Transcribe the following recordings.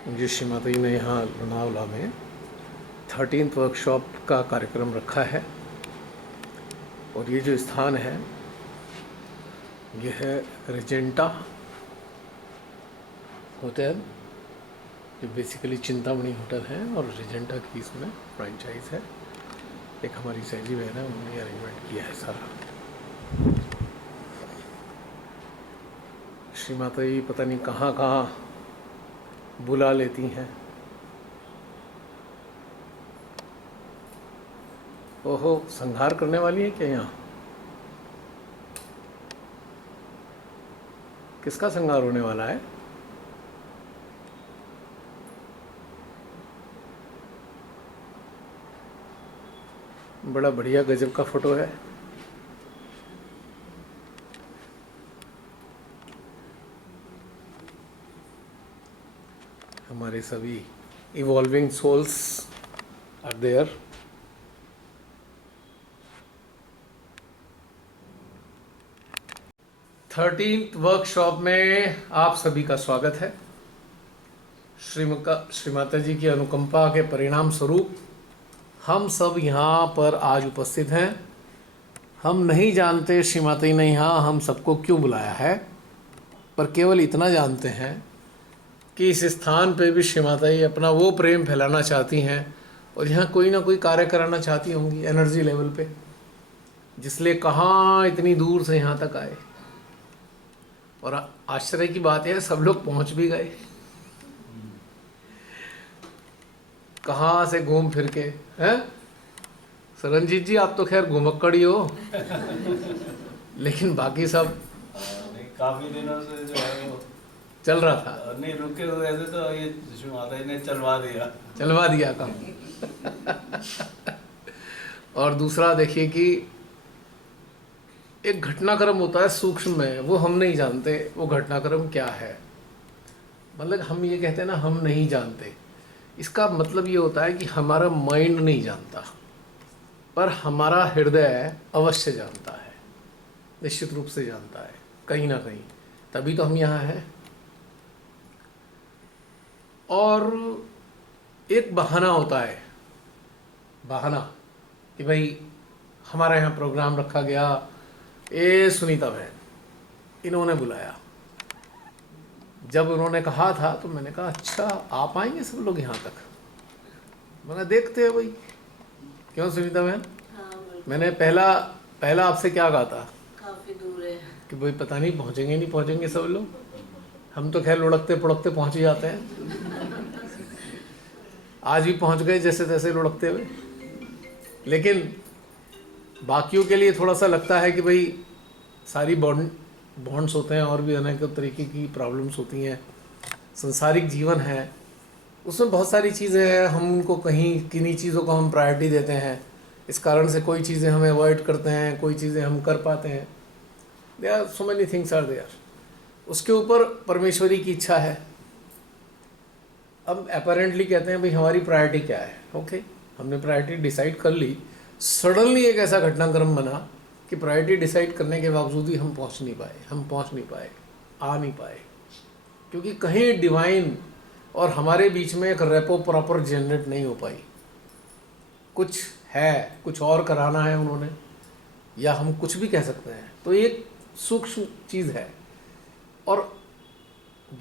जी श्रीमती ने यहाँ लोनावला में 13th वर्कशॉप का कार्यक्रम रखा है और ये जो स्थान है ये है रिजेंटा होटल, जो बेसिकली चिंतामणि होटल है और रिजेंटा की इसमें फ्रेंचाइज है। एक हमारी सहेली बहन है, उन्होंने अरेंजमेंट किया है सारा। श्रीमाता जी पता नहीं कहाँ कहाँ बुला लेती हैं। ओहो, संहार करने वाली है क्या यहाँ? किसका संहार होने वाला है? बड़ा बढ़िया गजब का फोटो है। हमारे सभी evolving souls are there. Thirteenth workshop में आप सभी का स्वागत है। श्रीमाता जी की अनुकंपा के परिणाम स्वरूप हम सब यहाँ पर आज उपस्थित हैं। हम नहीं जानते श्रीमाता जी ने यहाँ हम सबको क्यों बुलाया है, पर केवल इतना जानते हैं कि इस स्थान पे भी श्रीमाता जी अपना वो प्रेम फैलाना चाहती हैं और यहाँ कोई ना कोई कार्य कराना चाहती होंगी एनर्जी लेवल पे, जिसलिए कहाँ इतनी दूर से यहाँ तक आए। और आश्चर्य की बात है सब लोग पहुँच भी गए, कहाँ से घूम फिर के हैं। सरनजीत जी आप तो खैर घुमक्कड़ी हो लेकिन बाकी सब काफी दिनों से जो है वो चल रहा था। नहीं रुके हुए थे, तो ये माता जी ने चलवा दिया काम और दूसरा देखिए कि एक घटनाक्रम होता है सूक्ष्म में, वो हम नहीं जानते वो घटनाक्रम क्या है। मतलब हम ये कहते हैं ना हम नहीं जानते, इसका मतलब ये होता है कि हमारा माइंड नहीं जानता, पर हमारा हृदय अवश्य जानता है, निश्चित रूप से जानता है कहीं ना कहीं, तभी तो हम यहाँ हैं। और एक बहाना होता है, बहाना कि भाई हमारे यहाँ प्रोग्राम रखा गया, सुनीता बहन इन्होंने बुलाया। जब उन्होंने कहा था तो मैंने कहा अच्छा आप आएंगे सब लोग यहाँ तक। मैंने देखते हैं भाई, क्यों सुनीता बहन? हाँ, मैंने पहला आपसे क्या कहा था? काफी दूर है कि भाई पता नहीं पहुँचेंगे सब लोग। हम तो खैर लुढ़कते पुढ़कते पहुँच ही जाते हैं, आज भी पहुँच गए जैसे तैसे लुढ़कते हुए। लेकिन बाकियों के लिए थोड़ा सा लगता है कि भाई सारी बॉन्ड्स होते हैं और भी अनेक तरीके की प्रॉब्लम्स होती हैं, संसारिक जीवन है, उसमें बहुत सारी चीज़ें हैं। हम उनको कहीं किन्हीं चीज़ों को हम प्रायोरिटी देते हैं, इस कारण से कोई चीज़ें हम अवॉइड करते हैं, कोई चीज़ें हम कर पाते हैं। There are so many things are there. उसके ऊपर परमेश्वरी की इच्छा है। अब अपेरेंटली कहते हैं भाई हमारी प्रायोरिटी क्या है। ओके, हमने प्रायोरिटी डिसाइड कर ली, सडनली एक ऐसा घटनाक्रम बना कि प्रायोरिटी डिसाइड करने के बावजूद ही हम पहुंच नहीं पाए, आ नहीं पाए, क्योंकि कहीं डिवाइन और हमारे बीच में एक रेपो प्रॉपर जनरेट नहीं हो पाई। कुछ है, कुछ और कराना है उन्होंने, या हम कुछ भी कह सकते हैं। तो ये सूक्ष्म चीज़ है और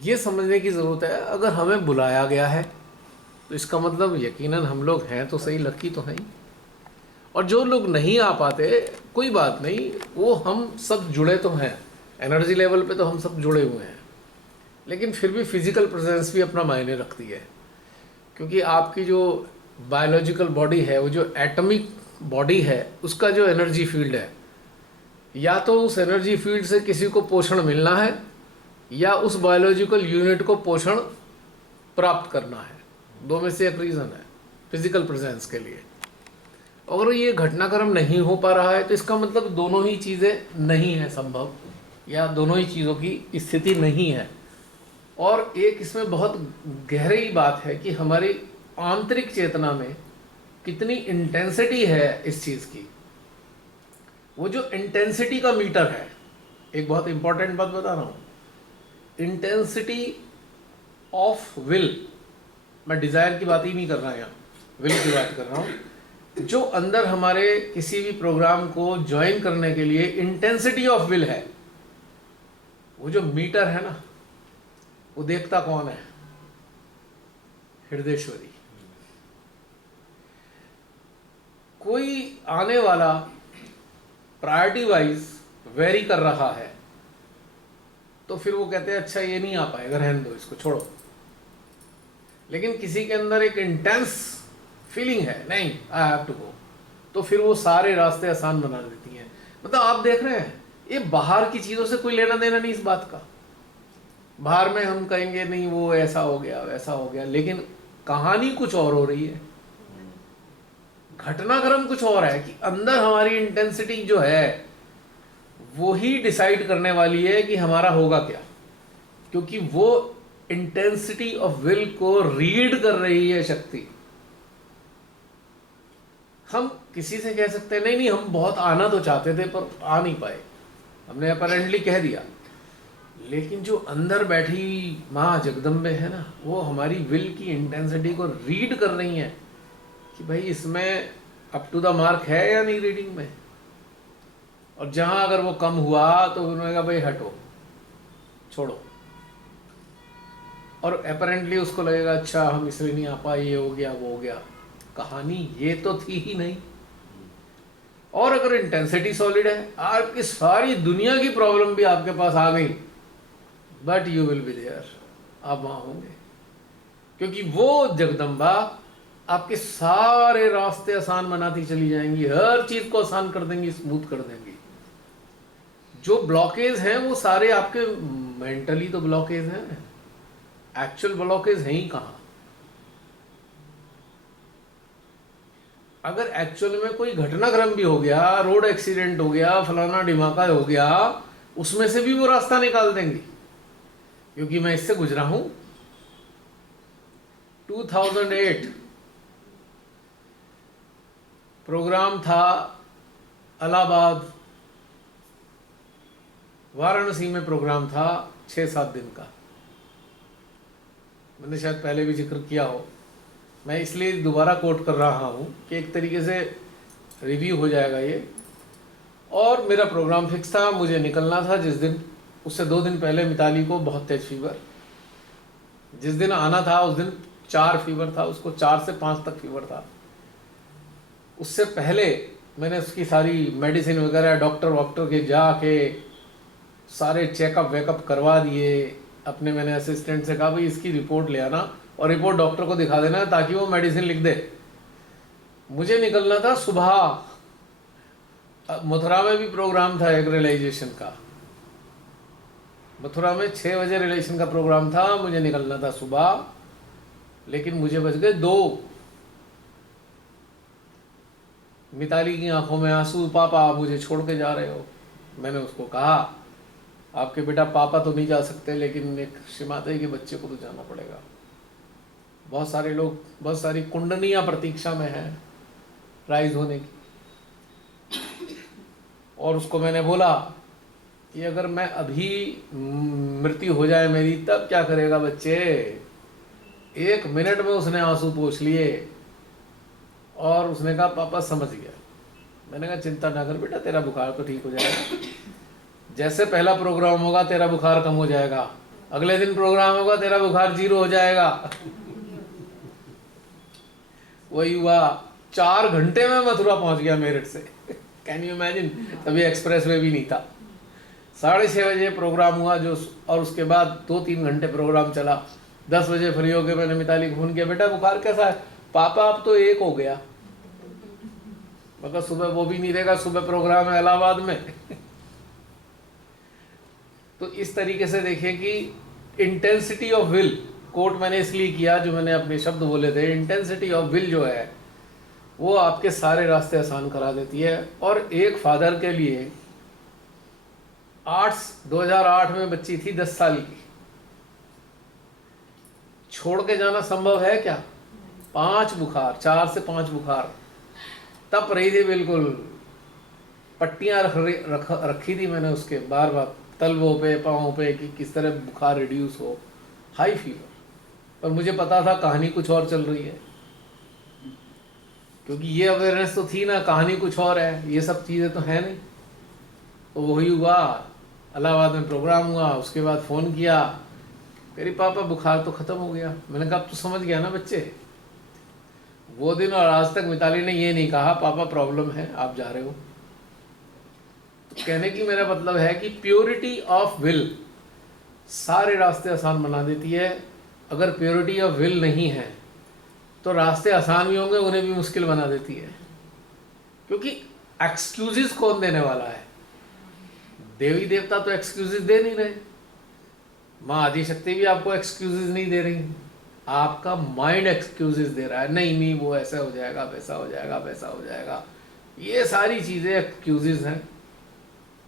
ये समझने की ज़रूरत है। अगर हमें बुलाया गया है तो इसका मतलब यकीनन हम लोग हैं तो सही, लकी तो हैं ही। और जो लोग नहीं आ पाते कोई बात नहीं, वो हम सब जुड़े तो हैं, एनर्जी लेवल पे तो हम सब जुड़े हुए हैं, लेकिन फिर भी फिजिकल प्रेजेंस भी अपना मायने रखती है। क्योंकि आपकी जो बायोलॉजिकल बॉडी है, वो जो एटॉमिक बॉडी है, उसका जो एनर्जी फील्ड है, या तो उस एनर्जी फील्ड से किसी को पोषण मिलना है या उस बायोलॉजिकल यूनिट को पोषण प्राप्त करना है। दो में से एक रीज़न है फिजिकल प्रेजेंस के लिए। अगर ये घटनाक्रम नहीं हो पा रहा है तो इसका मतलब दोनों ही चीज़ें नहीं है संभव, या दोनों ही चीज़ों की स्थिति नहीं है। और एक इसमें बहुत गहरी बात है कि हमारी आंतरिक चेतना में कितनी इंटेंसिटी है इस चीज़ की। वो जो इंटेंसिटी का मीटर है, एक बहुत इंपॉर्टेंट बात बता रहा हूँ, इंटेंसिटी ऑफ विल मैं डिज़ायर की बात ही नहीं कर रहा यहाँ, विल की बात कर रहा हूँ। जो अंदर हमारे किसी भी प्रोग्राम को ज्वाइन करने के लिए इंटेंसिटी ऑफ विल है, वो जो मीटर है ना, वो देखता कौन है? हृदयेश्वरी। कोई आने वाला प्रायोरिटी वाइज वेरी कर रहा है तो फिर वो कहते हैं अच्छा ये नहीं आ पाएगा, रहने दो, इसको छोड़ो। लेकिन किसी के अंदर एक इंटेंस फीलिंग है, नहीं आई हैव टू गो, तो फिर वो सारे रास्ते आसान बना देती हैं। मतलब आप देख रहे हैं, ये बाहर की चीज़ों से कोई लेना देना नहीं इस बात का। बाहर में हम कहेंगे नहीं वो ऐसा हो गया वैसा हो गया, लेकिन कहानी कुछ और हो रही है, घटनाक्रम कुछ और है कि अंदर हमारी इंटेंसिटी जो है वो ही डिसाइड करने वाली है कि हमारा होगा क्या, क्योंकि वो इंटेंसिटी ऑफ विल को रीड कर रही है शक्ति। हम किसी से कह सकते हैं नहीं नहीं हम बहुत आना तो चाहते थे पर आ नहीं पाए, हमने अपरेंटली कह दिया, लेकिन जो अंदर बैठी माँ जगदम्बे है ना, वो हमारी विल की इंटेंसिटी को रीड कर रही हैं कि भाई इसमें अप टू द मार्क है या नहीं रीडिंग में। और जहां अगर वो कम हुआ तो उन्होंने कहा भाई हटो, छोड़ो। और अपरेंटली उसको लगेगा अच्छा हम इसलिए नहीं आ पाए, ये हो गया वो हो गया। कहानी ये तो थी ही नहीं। और अगर इंटेंसिटी सॉलिड है, आपकी सारी दुनिया की प्रॉब्लम भी आपके पास आ गई, but you will be there, आप वहां होंगे, क्योंकि वो जगदम्बा आपके सारे रास्ते आसान बनाती चली जाएंगी, हर चीज को आसान कर देंगी, स्मूथ कर देंगी। जो ब्लॉकेज हैं वो सारे आपके मेंटली तो ब्लॉकेज हैं, एक्चुअल ब्लॉकेज हैं ही कहां। अगर एक्चुअल में कोई घटनाक्रम भी हो गया, रोड एक्सीडेंट हो गया, फलाना ढिमाका हो गया, उसमें से भी वो रास्ता निकाल देंगे, क्योंकि मैं इससे गुजरा हूं। 2008 प्रोग्राम था इलाहाबाद, वाराणसी में प्रोग्राम था 6-7 दिन का। मैंने शायद पहले भी जिक्र किया हो, मैं इसलिए दोबारा कोट कर रहा हूँ कि एक तरीके से रिव्यू हो जाएगा ये। और मेरा प्रोग्राम फिक्स था, मुझे निकलना था जिस दिन, उससे 2 दिन पहले मिताली को बहुत तेज फीवर, जिस दिन आना था उस दिन 4 फीवर था, उसको 4 से 5 तक फीवर था। उससे पहले मैंने उसकी सारी मेडिसिन वगैरह डॉक्टर के जाके सारे चेकअप वेकअप करवा दिए। अपने मैंने असिस्टेंट से कहा भाई इसकी रिपोर्ट ले आना और रिपोर्ट डॉक्टर को दिखा देना ताकि वो मेडिसिन लिख दे। मुझे निकलना था सुबह, मथुरा में भी प्रोग्राम था एक रियलाइजेशन का, मथुरा में 6 बजे रिलेशन का प्रोग्राम था, मुझे निकलना था सुबह, लेकिन मुझे बज गए 2। मिताली की आंखों में आंसू, पापा मुझे छोड़ के जा रहे हो। मैंने उसको कहा आपके बेटा पापा तो नहीं जा सकते, लेकिन एक श्रीमाता के बच्चे को तो जाना पड़ेगा। बहुत सारे लोग, बहुत सारी कुंडलियां प्रतीक्षा में हैं राइज होने की। और उसको मैंने बोला कि अगर मैं अभी मृत्यु हो जाए मेरी, तब क्या करेगा बच्चे। 1 मिनट में उसने आंसू पोंछ लिए और उसने कहा पापा समझ गया। मैंने कहा चिंता ना कर बेटा, तेरा बुखार तो ठीक हो जाएगा, जैसे पहला प्रोग्राम होगा तेरा बुखार कम हो जाएगा, अगले दिन प्रोग्राम होगा तेरा बुखार 0 हो जाएगा। वही हुआ, 4 घंटे में मथुरा पहुंच गया मेरठ से। कैन यू इमेजिन, तभी एक्सप्रेस वे भी नहीं था। 6:30 बजे प्रोग्राम हुआ जो, और उसके बाद 2-3 घंटे प्रोग्राम चला। 10 बजे फ्री हो गए, मैंने मिताली को फोन किया, बेटा बुखार कैसा है। पापा अब तो 1 हो गया। मगर सुबह वो भी नहीं रहेगा, सुबह प्रोग्राम है इलाहाबाद में। तो इस तरीके से देखिए कि इंटेंसिटी ऑफ विल, कोट मैंने इसलिए किया जो मैंने अपने शब्द बोले थे, इंटेंसिटी ऑफ विल जो है वो आपके सारे रास्ते आसान करा देती है। और एक फादर के लिए 2008 में बच्ची थी 10 साल की, छोड़ के जाना संभव है क्या। 5 बुखार, 4 से 5 बुखार, तप रही थी बिल्कुल। पट्टियां रखी थी मैंने उसके बार बार तलवों पे, पाँवों पे, कि किस तरह बुखार रिड्यूस हो। हाई फीवर, पर मुझे पता था कहानी कुछ और चल रही है, क्योंकि ये अवेयरनेस तो थी ना, कहानी कुछ और है, ये सब चीज़ें तो है नहीं। तो वही हुआ, इलाहाबाद में प्रोग्राम हुआ, उसके बाद फ़ोन किया, कह रही पापा बुखार तो ख़त्म हो गया। मैंने कहा अब तो समझ गया ना बच्चे। वो दिन और आज तक मिताली ने ये नहीं कहा पापा प्रॉब्लम है आप जा रहे हो। तो कहने की मेरा मतलब है कि प्योरिटी ऑफ विल सारे रास्ते आसान बना देती है। अगर प्योरिटी ऑफ विल नहीं है तो रास्ते आसान भी होंगे, उन्हें भी मुश्किल बना देती है। क्योंकि एक्सक्यूजेस कौन देने वाला है? देवी देवता तो एक्सक्यूजेस दे नहीं रहे, माँ आदिशक्ति भी आपको एक्सक्यूजेस नहीं दे रही, आपका माइंड एक्सक्यूजेस दे रहा है। नहीं नहीं वो ऐसा हो जाएगा, वैसा हो जाएगा, वैसा हो जाएगा, ये सारी चीज़ें एक्सक्यूजेस हैं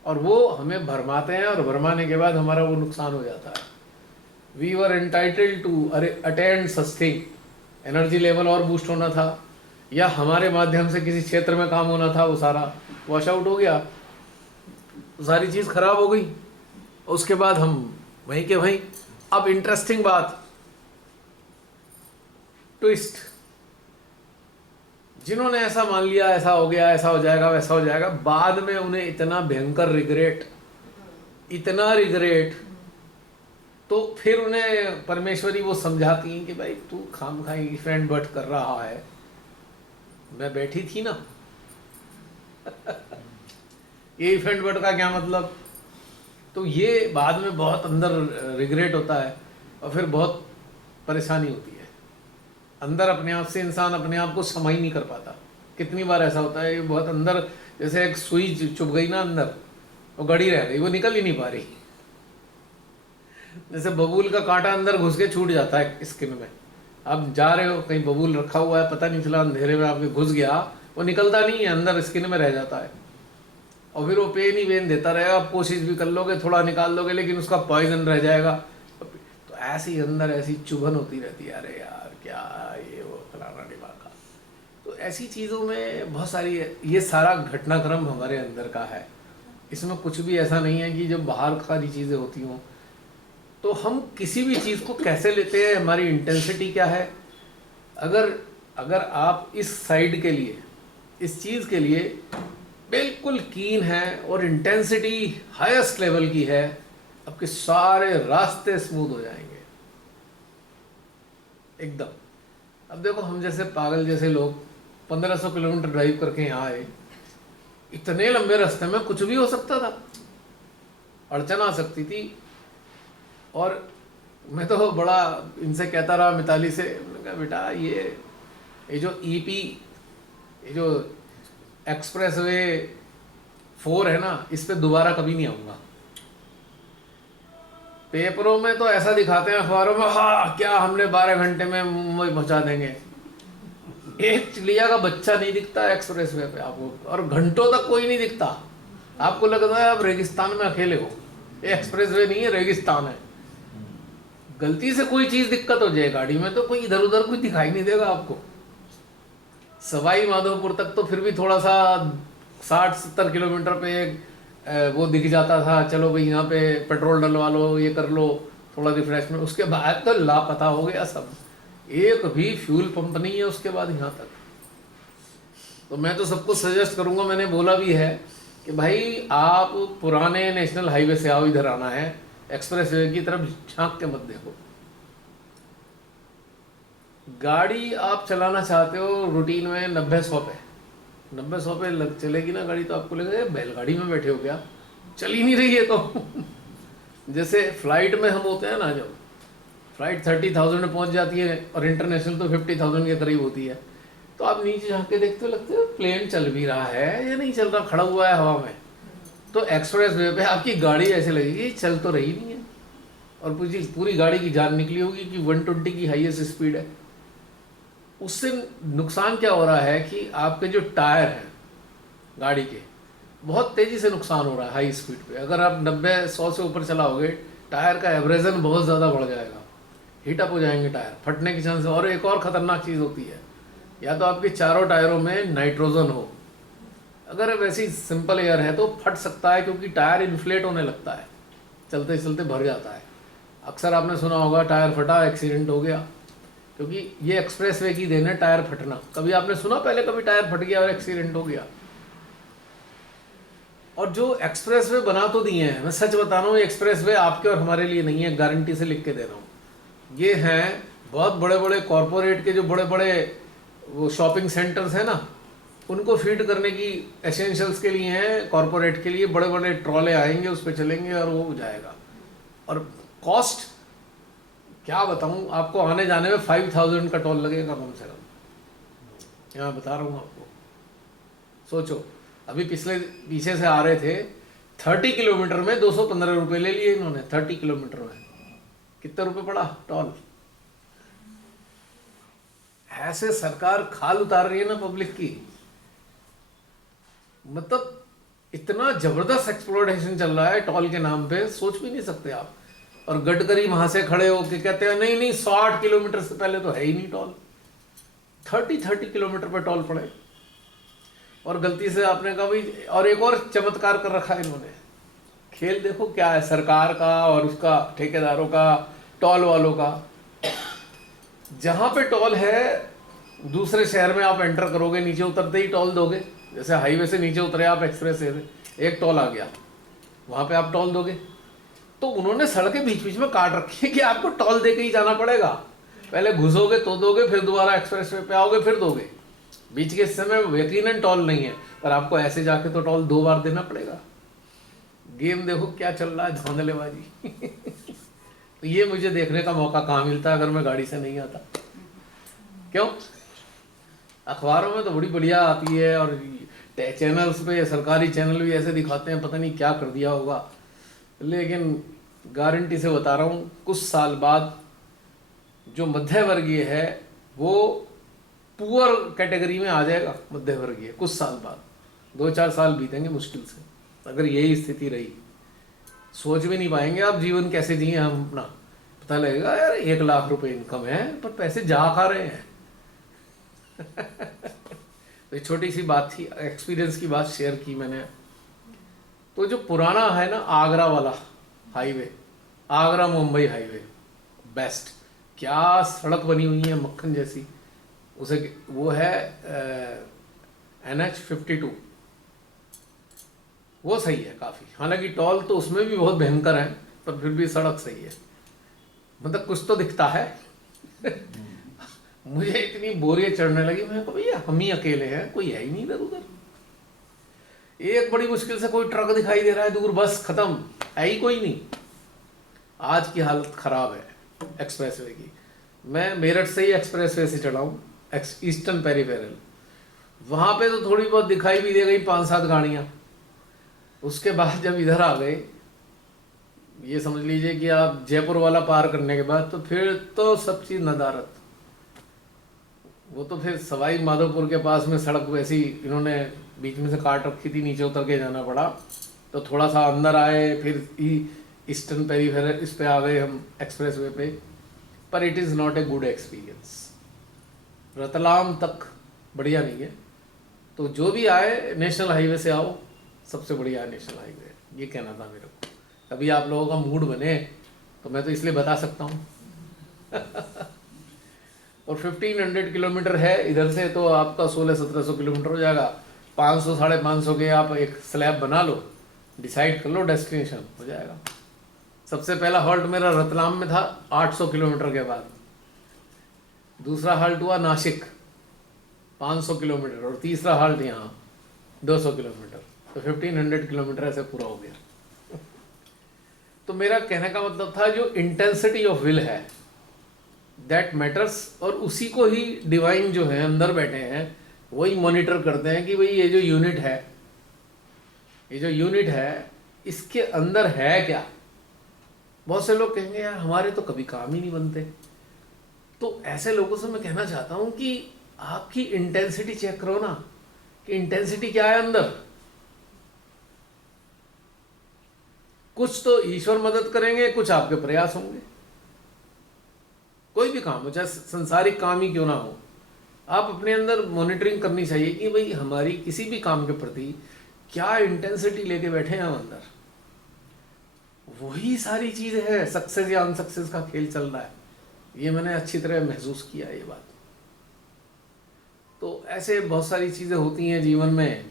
और वो हमें भरमाते हैं, और भरमाने के बाद हमारा वो नुकसान हो जाता है। We were entitled to attend such thing, energy level और बूस्ट होना था, या हमारे माध्यम से किसी क्षेत्र में काम होना था, वो सारा वॉश आउट हो गया, सारी चीज़ खराब हो गई। उसके बाद हम वहीं के वहीं। अब इंटरेस्टिंग बात, ट्विस्ट, जिन्होंने ऐसा मान लिया ऐसा हो गया, ऐसा हो जाएगा, वैसा हो जाएगा, बाद में उन्हें इतना भयंकर रिग्रेट, इतना रिग्रेट, तो फिर उन्हें परमेश्वरी वो समझाती हैं कि भाई तू खामखाई फ्रेंड बट कर रहा है, मैं बैठी थी ना। ये फ्रेंड बट का क्या मतलब? तो ये बाद में बहुत अंदर रिग्रेट होता है और फिर बहुत परेशानी होती है अंदर। अपने आप से इंसान अपने आप को समा ही नहीं कर पाता। कितनी बार ऐसा होता है, ये बहुत अंदर, जैसे एक सुई चुभ गई ना अंदर, वो गड़ी रह गई, वो निकल ही नहीं पा रही। जैसे बबूल का कांटा अंदर घुस के छूट जाता है स्किन में। आप जा रहे हो कहीं, बबूल रखा हुआ है, पता नहीं चला, अंधेरे में आपके घुस गया, वो निकलता नहीं है, अंदर स्किन में रह जाता है और फिर वो पेन ही पेन देता रहेगा। आप कोशिश भी कर लोगे, थोड़ा निकाल लोगे, लेकिन उसका पॉइजन रह जाएगा। तो ऐसी अंदर ऐसी चुभन होती रहती है, अरे यार क्या ये वो फलाना ढिमाका। तो ऐसी चीज़ों में बहुत सारी, ये सारा घटनाक्रम हमारे अंदर का है। इसमें कुछ भी ऐसा नहीं है कि जब बाहर सारी चीज़ें होती हों। तो हम किसी भी चीज़ को कैसे लेते हैं, हमारी इंटेंसिटी क्या है। अगर आप इस साइड के लिए, इस चीज़ के लिए बिल्कुल कीन है और इंटेंसिटी हाईएस्ट लेवल की है, आपके सारे रास्ते स्मूथ हो जाएंगे एकदम। अब देखो हम जैसे पागल जैसे लोग 1500 किलोमीटर ड्राइव करके यहाँ आए, इतने लंबे रास्ते में कुछ भी हो सकता था, अड़चन आ सकती थी। और मैं तो बड़ा इनसे कहता रहा, मिताली से, मैंने कहा बेटा ये जो ईपी, ये जो एक्सप्रेस वे 4 है ना, इस पे दोबारा कभी नहीं आऊँगा। पेपरों में तो ऐसा दिखाते हैं, अखबारों में, हाँ क्या हमने 12 घंटे में मुंबई पहुंचा देंगे। एक चिड़िया का बच्चा नहीं दिखता एक्सप्रेस वे पे आपको, और घंटों तक कोई नहीं दिखता। आपको लगता है आप रेगिस्तान में अकेले हो। ये एक्सप्रेस वे नहीं है, रेगिस्तान है। गलती से कोई चीज़ दिक्कत हो जाए गाड़ी में तो कोई इधर उधर कुछ दिखाई नहीं देगा आपको। सवाई माधोपुर तक तो फिर भी थोड़ा सा 60-70 किलोमीटर पे वो दिख जाता था, चलो भाई यहाँ पे पेट्रोल डलवा लो, ये कर लो, थोड़ा रिफ्रेशमेंट। उसके बाद तो लापता हो गया सब, एक भी फ्यूल पंप नहीं है उसके बाद यहाँ तक। तो मैं तो सबको सजेस्ट करूँगा, मैंने बोला भी है कि भाई आप पुराने नेशनल हाईवे से आओ, इधर आना है, एक्सप्रेस वे की तरफ झांक के मत देखो। गाड़ी आप चलाना चाहते हो रूटीन में 90-100 पे, 90-100 पे चलेगी ना गाड़ी, तो आपको लगेगा बैलगाड़ी में बैठे हो क्या, चल ही नहीं रही है। तो जैसे फ्लाइट में हम होते हैं ना, जब फ्लाइट 30,000 में पहुंच जाती है और इंटरनेशनल तो 50,000 के करीब होती है, तो आप नीचे झांक के देखते हो, लगते हो प्लेन चल भी रहा है या नहीं चल रहा, खड़ा हुआ है हवा में। तो एक्सप्रेस वे पे आपकी गाड़ी ऐसे लगेगी चल तो रही नहीं है, और पूरी गाड़ी की जान निकली होगी कि 120 की हाईएस्ट स्पीड है। उससे नुकसान क्या हो रहा है कि आपके जो टायर हैं गाड़ी के, बहुत तेज़ी से नुकसान हो रहा है हाई स्पीड पे। अगर आप 90-100 से ऊपर चलाओगे, टायर का एवरेजन बहुत ज़्यादा बढ़ जाएगा, हीट अप हो जाएंगे टायर, फटने की चांस। और एक और ख़तरनाक चीज़ होती है, या तो आपके चारों टायरों में नाइट्रोजन हो, अगर वैसी सिंपल एयर है तो फट सकता है, क्योंकि टायर इन्फ्लेट होने लगता है, चलते चलते भर जाता है। अक्सर आपने सुना होगा टायर फटा, एक्सीडेंट हो गया। क्योंकि ये एक्सप्रेसवे की देन है टायर फटना। कभी आपने सुना पहले कभी टायर फट गया और एक्सीडेंट हो गया? और जो एक्सप्रेसवे बना तो दिए हैं, मैं सच बता रहा हूँ, ये एक्सप्रेसवे आपके और हमारे लिए नहीं है, गारंटी से लिख के दे रहा हूँ। ये हैं बहुत बड़े बड़े कॉरपोरेट के जो बड़े बड़े वो शॉपिंग सेंटर्स हैं ना, उनको फीड करने की एसेंशियल्स के लिए हैं, कॉरपोरेट के लिए बड़े बड़े ट्रॉले आएंगे, उस पर चलेंगे और वो जाएगा। और कॉस्ट क्या बताऊं आपको, आने जाने में 5000 का टोल लगेगा कम से कम, यहाँ बता रहा हूँ आपको। सोचो, अभी पीछे से आ रहे थे, 30 किलोमीटर में 215 रुपये ले लिए इन्होंने। 30 किलोमीटर में कितने रुपए पड़ा टोल? ऐसे सरकार खाल उतार रही है ना पब्लिक की, मतलब इतना जबरदस्त एक्सप्लोटेशन चल रहा है टोल के नाम पे, सोच भी नहीं सकते आप। और गडकरी वहां से खड़े होके कहते हैं नहीं नहीं 60 किलोमीटर से पहले तो है ही नहीं टोल, 30 किलोमीटर पे टोल पड़े। और गलती से आपने कहा भाई, और एक और चमत्कार कर रखा है इन्होंने, खेल देखो क्या है सरकार का और उसका ठेकेदारों का, टोल वालों का। जहां पे टोल है, दूसरे शहर में आप एंटर करोगे, नीचे उतरते ही टोल दोगे। जैसे हाईवे से नीचे उतरे आप एक्सप्रेस से, एक टोल आ गया, वहां पे आप टोल दोगे। तो उन्होंने सड़कें बीच बीच में काट रखी है कि आपको टोल दे के ही जाना पड़ेगा। पहले घुसोगे तो दोगे, फिर दोबारा एक्सप्रेस वे पे आओगे फिर दोगे। बीच के हिस्से में यकीनन टोल नहीं है, पर आपको ऐसे जाके तो टोल 2 बार देना पड़ेगा। गेम देखो क्या चल रहा है, धांधलेबाजी। तो ये मुझे देखने का मौका कहाँ मिलता अगर मैं गाड़ी से नहीं आता? क्यों? अखबारों में तो बड़ी बढ़िया आती है, और चैनल्स पे, सरकारी चैनल भी ऐसे दिखाते हैं, पता नहीं क्या कर दिया होगा। लेकिन गारंटी से बता रहा हूँ, कुछ साल बाद जो मध्य वर्गीय है वो पुअर कैटेगरी में आ जाएगा। मध्य वर्गीय कुछ साल बाद, 2-4 साल बीतेंगे मुश्किल से, अगर यही स्थिति रही। सोच भी नहीं पाएंगे आप जीवन कैसे जिए हम अपना। पता लगेगा यार 1 लाख रुपए इनकम है, पर पैसे जा खा रहे हैं। तो छोटी सी बात थी, एक्सपीरियंस की बात शेयर की मैंने। तो जो पुराना है ना आगरा वाला highway, Agra Mumbai highway, best, क्या सड़क बनी हुई है मक्खन जैसी। उसे वो है NH52, वो सही है काफ़ी। हालांकि टोल तो उसमें भी बहुत भयंकर है, पर फिर भी सड़क सही है, मतलब कुछ तो दिखता है। मुझे इतनी बोरियत चढ़ने लगी, मैं कहा भैया हम ही अकेले हैं, कोई है ही नहीं इधर उधर। एक बड़ी मुश्किल से कोई ट्रक दिखाई दे रहा है दूर, बस खत्म, है ही कोई नहीं। आज की हालत खराब है एक्सप्रेसवे की। मैं मेरठ से ही एक्सप्रेसवे से चढ़ा हूँ, ईस्टर्न पेरिफेरल। वहाँ पे तो थोड़ी बहुत दिखाई भी दे गई 5-7 गाड़ियाँ। उसके बाद जब इधर आ गए, ये समझ लीजिए कि आप जयपुर वाला पार करने के बाद, तो फिर तो सब चीज़ नदारत। वो तो फिर सवाई माधोपुर के पास में सड़क वैसी इन्होंने बीच में से काट रखी थी, नीचे उतर के जाना पड़ा। तो थोड़ा सा अंदर आए, फिर ईस्टर्न पेरिफेरल इस पे आ गए हम एक्सप्रेसवे पे। पर it is not a good experience. Ratlam तक बढ़िया नहीं है। तो जो भी आए नेशनल हाईवे से आओ, सबसे बढ़िया है नेशनल हाईवे, ये कहना था मेरे को। कभी आप लोगों का मूड बने तो मैं तो इसलिए बता सकता हूँ। और 1500 किलोमीटर है इधर से, तो आपका 1600-1700 किलोमीटर हो जाएगा। 500-550 के आप एक स्लैब बना लो, डिसाइड कर लो डेस्टिनेशन, हो जाएगा। सबसे पहला हॉल्ट मेरा रतलाम में था 800 किलोमीटर के बाद। दूसरा हॉल्ट हुआ नासिक 500 किलोमीटर, और तीसरा हॉल्ट यहाँ 200 किलोमीटर। तो 1500 किलोमीटर ऐसे पूरा हो गया। तो मेरा कहने का मतलब था, जो इंटेंसिटी ऑफ विल है दैट मैटर्स, और उसी को ही डिवाइन जो है अंदर बैठे हैं वही मॉनिटर करते हैं कि भाई ये जो यूनिट है, ये जो यूनिट है इसके अंदर है क्या। बहुत से लोग कहेंगे यार हमारे तो कभी काम ही नहीं बनते। तो ऐसे लोगों से मैं कहना चाहता हूं कि आपकी इंटेंसिटी चेक करो ना, कि इंटेंसिटी क्या है अंदर। कुछ तो ईश्वर मदद करेंगे, कुछ आपके प्रयास होंगे। कोई भी काम हो, चाहे संसारिक काम ही क्यों ना हो, आप अपने अंदर मॉनिटरिंग करनी चाहिए कि भाई हमारी किसी भी काम के प्रति क्या इंटेंसिटी लेके बैठे हैं हम अंदर। वही सारी चीज है, सक्सेस या अनसक्सेस का खेल चल रहा है। ये मैंने अच्छी तरह महसूस किया ये बात। तो ऐसे बहुत सारी चीज़ें होती हैं जीवन में,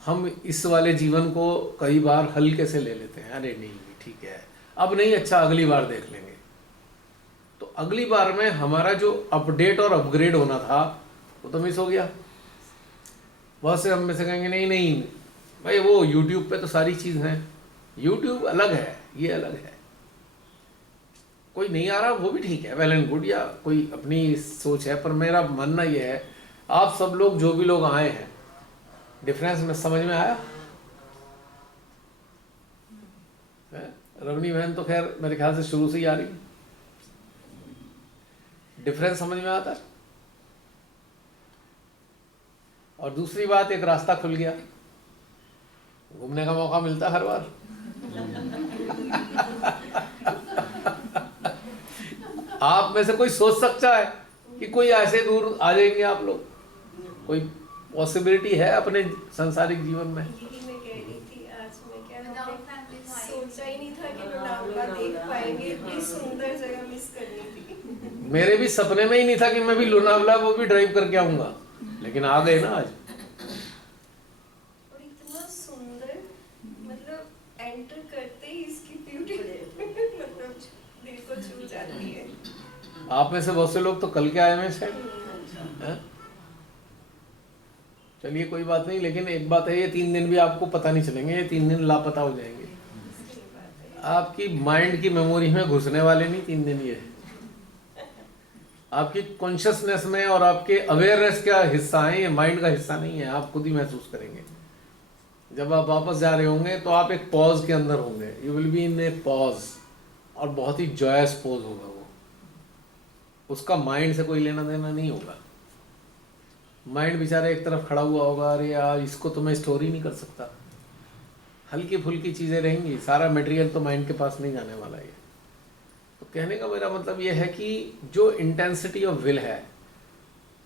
हम इस वाले जीवन को कई बार हल्के से ले लेते हैं, अरे नहीं ठीक है अब नहीं, अच्छा अगली बार देख लेंगे। तो अगली बार में हमारा जो अपडेट और अपग्रेड होना था वो तो मिस हो गया। बहुत से हम में से कहेंगे नहीं नहीं भाई वो YouTube पे तो सारी चीज़ हैं, YouTube अलग है, ये अलग है, कोई नहीं आ रहा वो भी ठीक है, वेल एंड गुड, या कोई अपनी सोच है। पर मेरा मानना ये है, आप सब लोग जो भी लोग आए हैं, डिफरेंस में समझ में आया है? रवनी बहन तो खैर मेरे ख्याल से शुरू से ही आ रही, डिफरेंस समझ में आता है। और दूसरी बात, एक रास्ता खुल गया, घूमने का मौका मिलता हर बार। आप में से कोई सोच सकता है कि कोई ऐसे दूर आ जाएंगे आप लोग? कोई पॉसिबिलिटी है अपने सांसारिक जीवन में? यही मैं कह रही थी, आज मैं क्या हमने सोचा ही नहीं था कि लोनावला देख पाएंगे, इतनी सुंदर जगह मिस करनी थी। मेरे भी सपने में ही नहीं था कि मैं भी लोनावला वो भी ड्राइव करके आऊंगा, लेकिन आ गए ना आज। और इतना सुंदर, मतलब एंटर करते ही इसकी ब्यूटी मतलब दिल को छू जाती है। आप में से बहुत से लोग तो कल के आए हैं शायद, हैं? चलिए कोई बात नहीं, लेकिन एक बात है, ये 3 दिन भी आपको पता नहीं चलेंगे, ये 3 दिन लापता हो जाएंगे। आपकी माइंड की मेमोरी में घुसने वाले नहीं 3 दिन, ये आपकी कॉन्शियसनेस में और आपके अवेयरनेस का हिस्सा है, ये माइंड का हिस्सा नहीं है। आप खुद ही महसूस करेंगे जब आप वापस जा रहे होंगे, तो आप एक पॉज के अंदर होंगे, you will be in a pause, और बहुत ही जॉयस पॉज होगा वो, उसका माइंड से कोई लेना देना नहीं होगा। माइंड बेचारा एक तरफ खड़ा हुआ होगा, अरे यार इसको तो मैं स्टोर ही नहीं कर सकता, हल्की फुल्की चीज़ें रहेंगी, सारा मटेरियल तो माइंड के पास नहीं जाने वाला है। तो कहने का मेरा मतलब ये है कि जो इंटेंसिटी ऑफ विल है,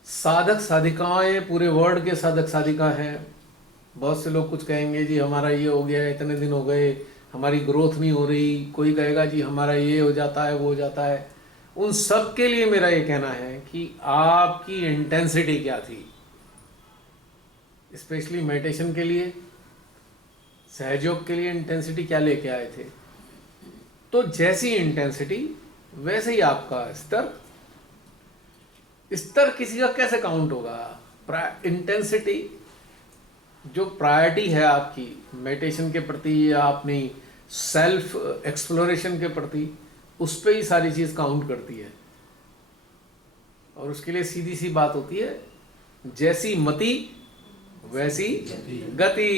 साधक साधिकाएं पूरे वर्ल्ड के साधक साधिका हैं। बहुत से लोग कुछ कहेंगे जी हमारा ये हो गया, इतने दिन हो गए हमारी ग्रोथ नहीं हो रही, कोई कहेगा जी हमारा ये हो जाता है वो हो जाता है। उन सब के लिए मेरा ये कहना है कि आपकी इंटेंसिटी क्या थी, स्पेशली मेडिटेशन के लिए, सहयोग के लिए इंटेंसिटी क्या लेके आए थे। तो जैसी इंटेंसिटी वैसे ही आपका स्तर। स्तर किसी का कैसे काउंट होगा? इंटेंसिटी जो प्रायोरिटी है आपकी मेडिटेशन के प्रति या अपनी सेल्फ एक्सप्लोरेशन के प्रति, उस पर ही सारी चीज़ काउंट करती है। और उसके लिए सीधी सी बात होती है, जैसी मति वैसी गति।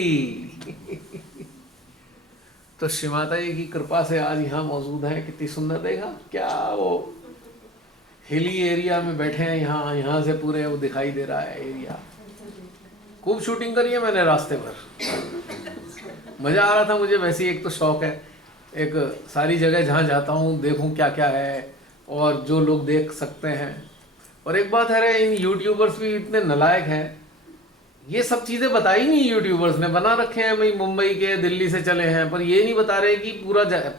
तो श्री माता जी की कृपा से आज यहाँ मौजूद हैं, कितनी सुंदर, देखा क्या वो हिली एरिया में बैठे हैं, यहाँ से पूरे वो दिखाई दे रहा है एरिया। खूब शूटिंग करी है मैंने रास्ते भर, मज़ा आ रहा था मुझे। वैसे एक तो शौक है, एक सारी जगह जहाँ जाता हूँ देखूँ क्या क्या है और जो लोग देख सकते हैं। और एक बात है, इन यूट्यूबर्स भी इतने नालायक हैं, ये सब चीज़ें बताई नहीं यूट्यूबर्स ने, बना रखे हैं भाई मुंबई के दिल्ली से चले हैं, पर ये नहीं बता रहे कि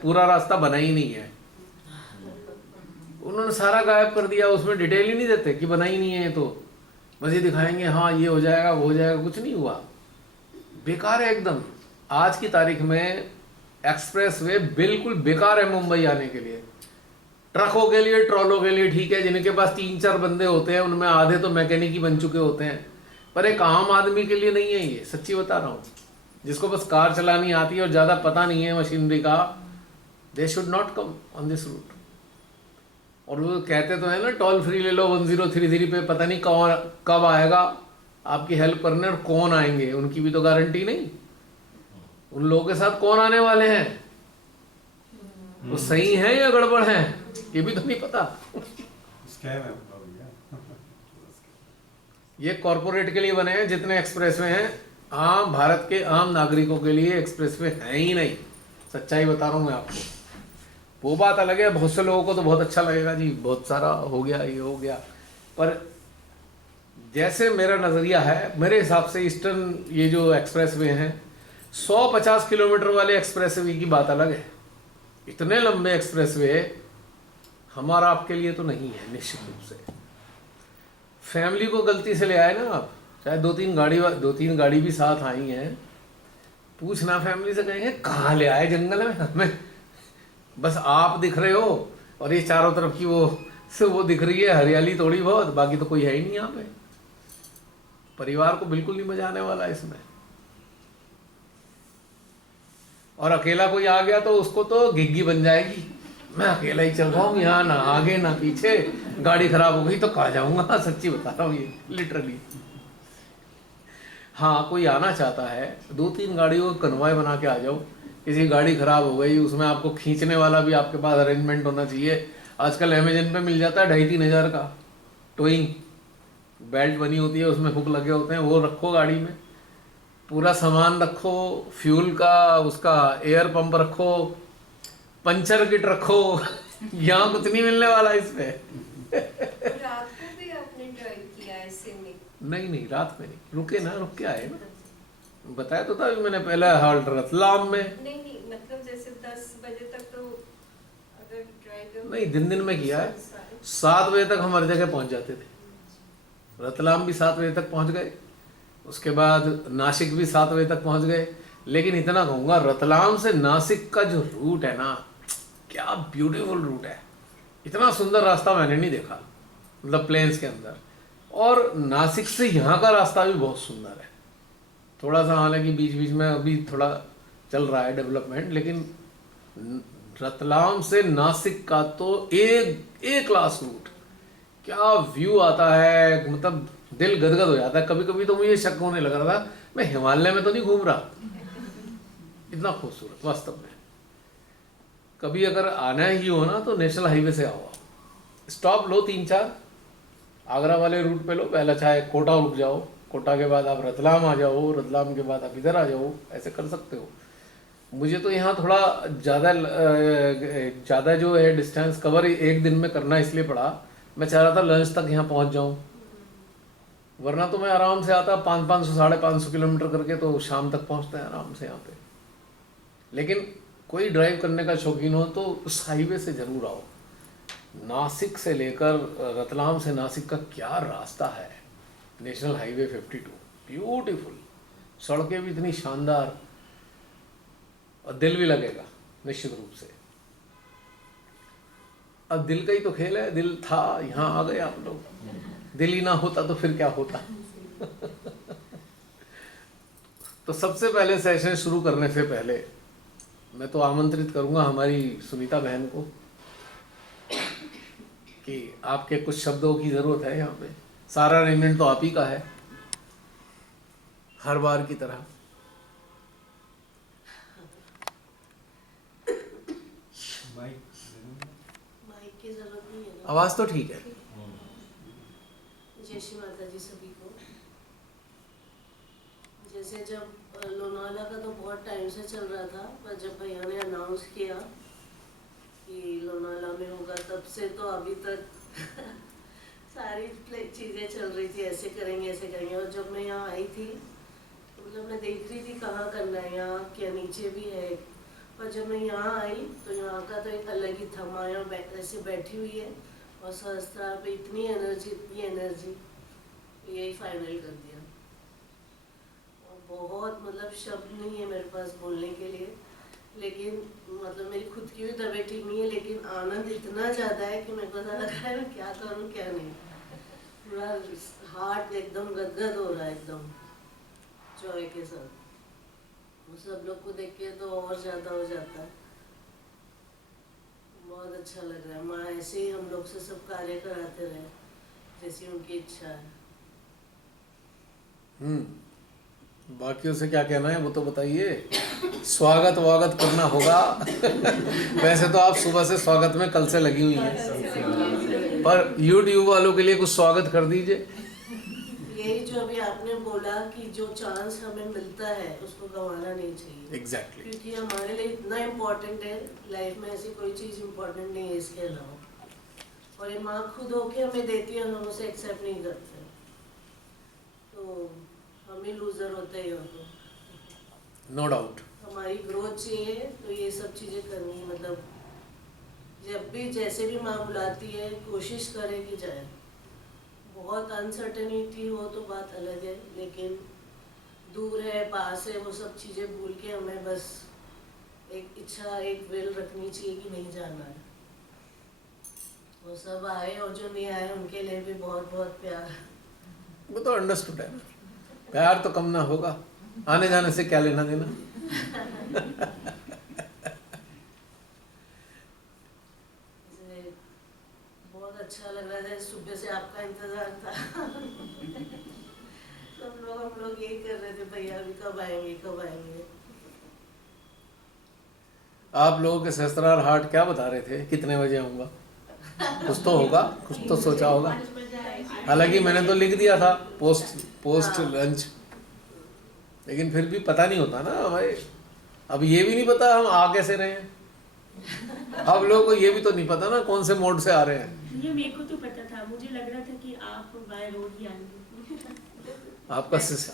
पूरा रास्ता बना ही नहीं है। उन्होंने सारा गायब कर दिया, उसमें डिटेल ही नहीं देते कि बना ही नहीं है। तो बस ये दिखाएंगे हाँ ये हो जाएगा वो हो जाएगा, कुछ नहीं हुआ, बेकार है एकदम। आज की तारीख में एक्सप्रेस वे बिल्कुल बेकार है मुंबई आने के लिए। ट्रकों के लिए, ट्रॉलों के लिए ठीक है, जिनके पास 3-4 बंदे होते हैं, उनमें आधे तो मैकेनिक ही बन चुके होते हैं, पर एक आम आदमी के लिए नहीं है ये, सच्ची बता रहा हूँ। जिसको बस कार चलानी आती है और ज़्यादा पता नहीं है मशीनरी का, they should not come on this route. और वो कहते तो है ना, टोल फ्री ले लो 1033 पे, पता नहीं कब आएगा आपकी हेल्प करने और कौन आएंगे, उनकी भी तो गारंटी नहीं। उन लोगों के साथ कौन आने वाले हैं, वो सही है या गड़बड़ है, ये भी तो नहीं पता। ये कॉरपोरेट के लिए बने हैं, जितने एक्सप्रेसवे हैं आम भारत के आम नागरिकों के लिए एक्सप्रेसवे हैं ही नहीं। सच्चाई बता रहा हूँ मैं आपको। वो बात अलग है, बहुत से लोगों को तो बहुत अच्छा लगेगा जी, बहुत सारा हो गया ये हो गया, पर जैसे मेरा नज़रिया है, मेरे हिसाब से ईस्टर्न ये जो एक्सप्रेसवे हैं, 150 किलोमीटर वाले एक्सप्रेसवे की बात अलग है। इतने लंबे एक्सप्रेसवे हमारा आपके लिए तो नहीं है निश्चित रूप से। फैमिली को गलती से ले आए ना आप, चाहे दो तीन गाड़ी भी साथ आई हैं, पूछना फैमिली से, कहेंगे कहाँ ले आए जंगल में हमें, बस आप दिख रहे हो और ये चारों तरफ की वो दिख रही है हरियाली थोड़ी बहुत, बाकी तो कोई है ही नहीं यहाँ पे। परिवार को बिल्कुल नहीं मजा आने वाला इसमें। और अकेला कोई आ गया तो उसको तो घिग्गी बन जाएगी, मैं अकेला ही चल रहा हूँ यहाँ, ना आगे ना पीछे, गाड़ी खराब हो गई तो कहाँ जाऊंगा। सच्ची बता रहा हूँ ये लिटरली। हाँ, कोई आना चाहता है, 2-3 गाड़ियों को कन्वॉय बना के आ जाओ। किसी गाड़ी खराब हो गई, उसमें आपको खींचने वाला भी आपके पास अरेंजमेंट होना चाहिए। आजकल अमेजन पे मिल जाता है 2,500-3 हज़ार का टोइंग बेल्ट बनी होती है, उसमें हुक लगे होते हैं, वो रखो गाड़ी में, पूरा सामान रखो, फ्यूल का उसका एयर पंप रखो, पंचर किट रखो। यहाँ कुछ नहीं मिलने वाला इसमें। रात को भी आपने ड्राइव किया ऐसे में? नहीं, रात में नहीं, रुके ना, रुक के आए ना, बताया तो था मैंने पहले हाल्ट रतलाम में। नहीं, मतलब जैसे 10 बजे तक तो अगर ड्राइव नहीं, दिन में किया है। 7 बजे तक हम हर जगह पहुंच जाते थे। रतलाम भी 7 बजे तक पहुंच गए, उसके बाद नासिक भी 7 बजे तक पहुंच गए। लेकिन इतना कहूँगा, रतलाम से नासिक का जो रूट है ना, क्या ब्यूटीफुल रूट है। इतना सुंदर रास्ता मैंने नहीं देखा, मतलब प्लेन्स के अंदर। और नासिक से यहाँ का रास्ता भी बहुत सुंदर है। थोड़ा सा हालांकि बीच बीच में अभी थोड़ा चल रहा है डेवलपमेंट, लेकिन रतलाम से नासिक का तो एक क्लास रूट, क्या व्यू आता है, मतलब दिल गदगद हो जाता है। कभी कभी तो मुझे शक होने लग रहा था मैं हिमालय में तो नहीं घूम रहा, इतना खूबसूरत वास्तव में। कभी अगर आना ही हो ना तो नेशनल हाईवे से आओ, स्टॉप लो 3-4, आगरा वाले रूट पे लो, पहला चाहे कोटा रुक जाओ, कोटा के बाद आप रतलाम आ जाओ, रतलाम के बाद आप इधर आ जाओ, ऐसे कर सकते हो। मुझे तो यहाँ थोड़ा ज़्यादा जो है डिस्टेंस कवर एक दिन में करना इसलिए पड़ा, मैं चाह रहा था लंच तक यहाँ पहुँच जाऊँ, वरना तो मैं आराम से आता 500-550 किलोमीटर करके तो शाम तक पहुँचते हैं आराम से यहाँ पे। लेकिन कोई ड्राइव करने का शौकीन हो तो उस हाईवे से ज़रूर आओ। नासिक से लेकर रतलाम से नासिक का क्या रास्ता है, नेशनल हाईवे 52, ब्यूटीफुल, सड़कें भी इतनी शानदार, और दिल भी लगेगा निश्चित रूप से। अब दिल का ही तो खेल है, दिल था, यहाँ आ गए आप लोग, दिल ही ना होता तो फिर क्या होता। तो सबसे पहले सेशन शुरू करने से पहले मैं तो आमंत्रित करूंगा हमारी सुनीता बहन को कि आपके कुछ शब्दों की ज़रूरत है यहाँ पे। सारा अरेंजमेंट तो आप ही का है, हर बार की तरह। माइक की जरूरत नहीं है ना? आवाज़ तो ठीक है। जय श्री माता जी सभी को। जैसे जब लोनावाला का तो बहुत टाइम से चल रहा था, पर जब भैया ने अनाउंस किया कि लोनावाला में होगा, तब से तो अभी तक सारी चीज़ें चल रही थी, ऐसे करेंगे। और जब मैं यहाँ आई थी तो मतलब मैं देख रही थी कहाँ करना है, यहाँ क्या नीचे भी है। और जब मैं यहाँ आई तो यहाँ का तो एक अलग ही था। माया ऐसे बैठी हुई है और सहस्त्रार पे इतनी एनर्जी, यही फाइनल कर दिया। और बहुत मतलब शब्द नहीं है मेरे पास बोलने के लिए, लेकिन मतलब मेरी खुद की भी तबीयत ठीक नहीं है, लेकिन आनंद इतना ज़्यादा है कि मेरे को ऐसा लग रहा है मैं क्या करूँ क्या नहीं। पूरा हार्ट एकदम गदगद हो रहा है, एकदम जॉय के साथ। सब लोग को देख के तो और ज़्यादा हो जाता है। बहुत अच्छा लग रहा है। माँ ऐसे ही हम लोग से सब कार्य कराते रहे जैसी उनकी इच्छा है। बाकियों से क्या कहना है वो तो बताइए। स्वागत वागत करना होगा। वैसे तो आप सुबह से स्वागत में कल से लगी हुई हैं, पर YouTube वालों के लिए कुछ स्वागत कर दीजिए। यही जो अभी आपने बोला कि जो चांस हमें मिलता है उसको गंवाना नहीं चाहिए। एग्जैक्टली। क्योंकि हमारे लिए इतना इम्पोर्टेंट है, लाइफ में ऐसी कोई चीज़ इम्पोर्टेंट नहीं है इसके अलावा। और ये माँ खुद होके हमें देती है, हम उसे एक्सेप्ट नहीं करते, तो हम ही लूजर होते हैं। तो नो डाउट। हमारी ग्रोथ चाहिए तो ये सब चीज़ें करनी, मतलब जब भी जैसे भी माँ बुलाती है कोशिश करे कि जाए। बहुत अनसर्टेनिटी हो तो बात अलग है, लेकिन दूर है पास है वो सब चीज़ें भूल के हमें बस एक इच्छा एक विल रखनी चाहिए कि नहीं जाना है। वो सब आए और जो नहीं आए उनके लिए भी बहुत बहुत प्यार। वो तो अंडरस्टूड है ना, प्यार तो कम ना होगा, आने जाने से क्या लेना देना। बहुत अच्छा लग रहा था, सुबह से आपका इंतजार था। हम लोग यही कर रहे थे, भैया अभी कब आएंगे कब आएंगे। आप लोगों के सहस्त्रार हाट क्या बता रहे थे, कितने बजे आऊँगा? कुछ तो होगा, कुछ तो सोचा होगा। हालांकि मैंने तो लिख दिया था पोस्ट लंच, लेकिन फिर भी पता नहीं होता ना भाई। अब ये भी नहीं पता हम आ कैसे रहे हैं, अब लोगों को ये भी तो नहीं पता ना कौन से मोड से आ रहे हैं। ये मेरे को तो पता था, मुझे लग रहा था कि आप बाय रोड ही आएंगे।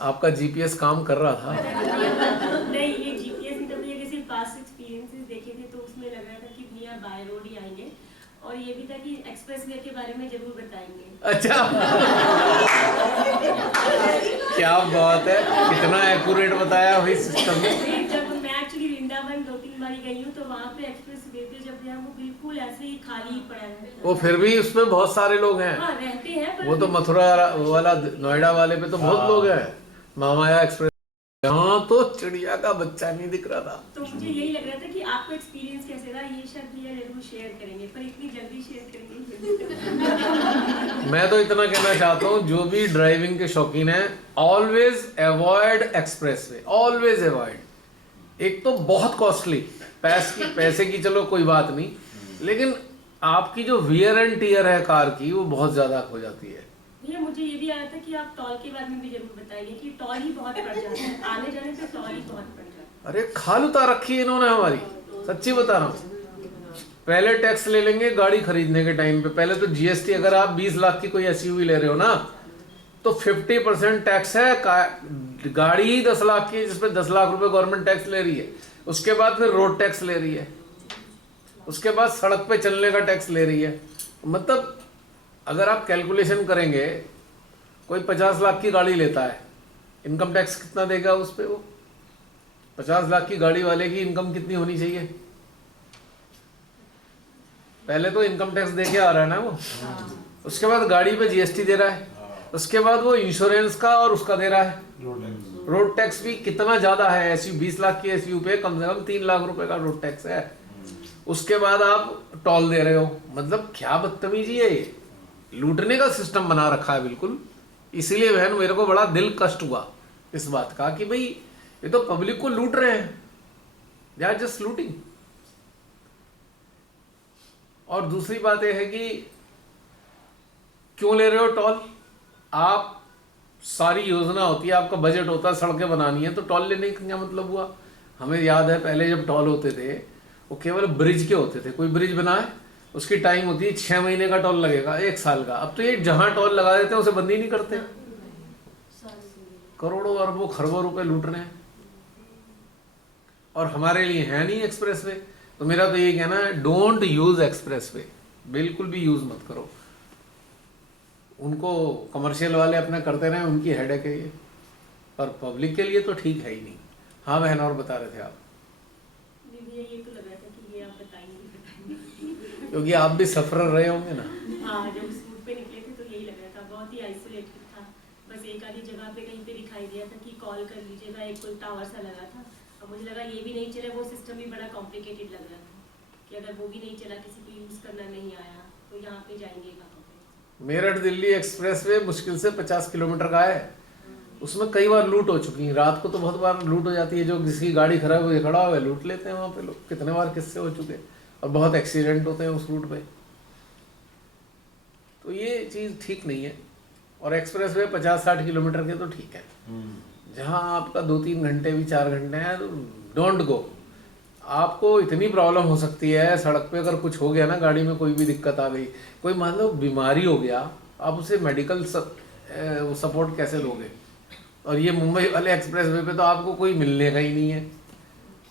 आपका जीपीएस काम कर रहा था। नहीं, ये जीपीएस नहीं था, ये किसी पास्ट एक्सपीरियंसेस देखे थे तो उसमें लग रहा था कि भैया बाय रोड ही आएंगे। और ये भी था कि एक्सप्रेस वे के बारे में जरूर बताएंगे। अच्छा क्या बात है, कितना एक्यूरेट बताया भाई सिस्टम में। जब मैं एक्चुअली वृंदावन 2-3 बार गई हूँ तो वहाँ पे एक्सप्रेस वे पे जब गया वो बिल्कुल ऐसे ही खाली ही पड़ा है। वो फिर भी उसमें बहुत सारे लोग हैं। हाँ रहते हैं, पर वो तो मथुरा वाला नोएडा वाले पे तो बहुत लोग हैं। महामाया एक्सप्रेस यहाँ तो चिड़िया का बच्चा नहीं दिख रहा था। तो मुझे यही लग रहा था कि आपको एक्सपीरियंस कैसे रहा, ये शायद भैया जरूर शेयर करेंगे, पर इतनी जल्दी शेयर करेंगे। मैं तो इतना कहना चाहता हूँ, जो भी ड्राइविंग के शौकीन है, always avoid expressway, always avoid. एक तो बहुत कॉस्टली, पैसे की चलो कोई बात नहीं, लेकिन आपकी जो वियर एंड टीयर है कार की वो बहुत ज्यादा हो जाती है। भैया मुझे ये भी आया था कि आप टॉल के बारे में भी जरूर बताइए कि टॉल ही बहुत पड़ जाता है, आने जाने पे टॉल ही बहुत पड़ जाता है। अरे खाल उतार रखी है इन्होंने हमारी, सच्ची बता रहा हूँ। पहले टैक्स ले लेंगे गाड़ी खरीदने के टाइम पे, पहले तो जीएसटी, अगर आप 20 लाख की कोई एसयूवी ले रहे हो ना तो 50% टैक्स है। गाड़ी 10 लाख की जिसपे 10 लाख रुपए गवर्नमेंट टैक्स ले रही है, उसके बाद फिर रोड टैक्स ले रही है, उसके बाद सड़क पे चलने का टैक्स ले रही है। मतलब अगर आप कैलकुलेशन करेंगे, कोई 50 लाख की गाड़ी लेता है, इनकम टैक्स कितना देगा उस पे? वो 50 लाख की गाड़ी वाले की इनकम कितनी होनी चाहिए? पहले तो इनकम टैक्स दे के आ रहा है ना वो, उसके बाद गाड़ी पे जीएसटी दे रहा है, उसके बाद वो इंश्योरेंस का और उसका दे रहा है रोड टैक्स भी कितना ज्यादा है। एसयू 20 लाख की एसयू पे कम से कम 3 लाख रुपए का रोड टैक्स है। उसके बाद आप टोल दे रहे हो, मतलब क्या बदतमीजी है ये, लूटने का सिस्टम बना रखा है बिल्कुल। इसीलिए बहन मेरे को बड़ा दिल कष्ट हुआ इस बात का कि भाई ये तो पब्लिक को लूट रहे हैं, दे आर जस्ट लूटिंग। और दूसरी बात यह है कि क्यों ले रहे हो टोल? आप सारी योजना होती है, आपका बजट होता है, सड़कें बनानी है, तो टोल लेने का क्या मतलब हुआ? हमें याद है पहले जब टोल होते थे वो केवल ब्रिज के होते थे। कोई ब्रिज बनाए उसकी टाइम होती है 6 महीने का टोल लगेगा, 1 साल का। अब तो ये जहां टोल लगा देते हैं उसे बंद ही नहीं करते। करोड़ों अरबों खरबों रुपए लूट रहे हैं और हमारे लिए है नहीं एक्सप्रेसवे। तो मेरा तो ये कहना है, डोंट यूज एक्सप्रेसवे, बिल्कुल भी यूज मत करो। उनको कमर्शियल वाले अपना करते रहे, उनकी हेडेक है ये, पर पब्लिक के लिए तो ठीक है ही नहीं। हाँ बहन, और बता रहे थे आप? भैया ये तो लग रहा था कि ये आप बताएंगे क्योंकि आप भी सफर रहे होंगे ना। हाँ, जब उस रूट पे निकले थे तो यही लग रहा था, बहुत ही आइसोलेटेड था। बस एक आधी जगह पे कहीं पे दिखाई दिया था कि कॉल कर लीजिएगा, एक कोई टावर सा लगा था। अब मुझे लगा ये भी नहीं चला, वो सिस्टम भी बड़ा कॉम्प्लिकेटेड लग रहा था कि अगर वो भी नहीं चला, किसी को यूज करना नहीं आया, तो यहाँ पे जाएंगे कहाँ पे? मेरठ दिल्ली एक्सप्रेसवे मुश्किल से 50 किलोमीटर का है, उसमें कई बार लूट हो चुकी है। रात को तो बहुत बार लूट हो जाती है, जो किसी गाड़ी खराब हुई खड़ा हुआ है लूट लेते हैं वहाँ पे लोग। कितने बार किस्से हो चुके हैं और बहुत एक्सीडेंट होते हैं उस रूट पे। तो ये चीज़ ठीक नहीं है। और एक्सप्रेसवे 50-60 किलोमीटर के तो ठीक है, जहाँ आपका 2-3 घंटे भी 4 घंटे हैं तो डोंट गो। आपको इतनी प्रॉब्लम हो सकती है सड़क पे, अगर कुछ हो गया ना, गाड़ी में कोई भी दिक्कत आ गई, कोई मान लो बीमारी हो गया, आप उसे मेडिकल सपोर्ट कैसे लोगे? और ये मुंबई वाले एक्सप्रेसवे पे तो आपको कोई मिलने का ही नहीं है।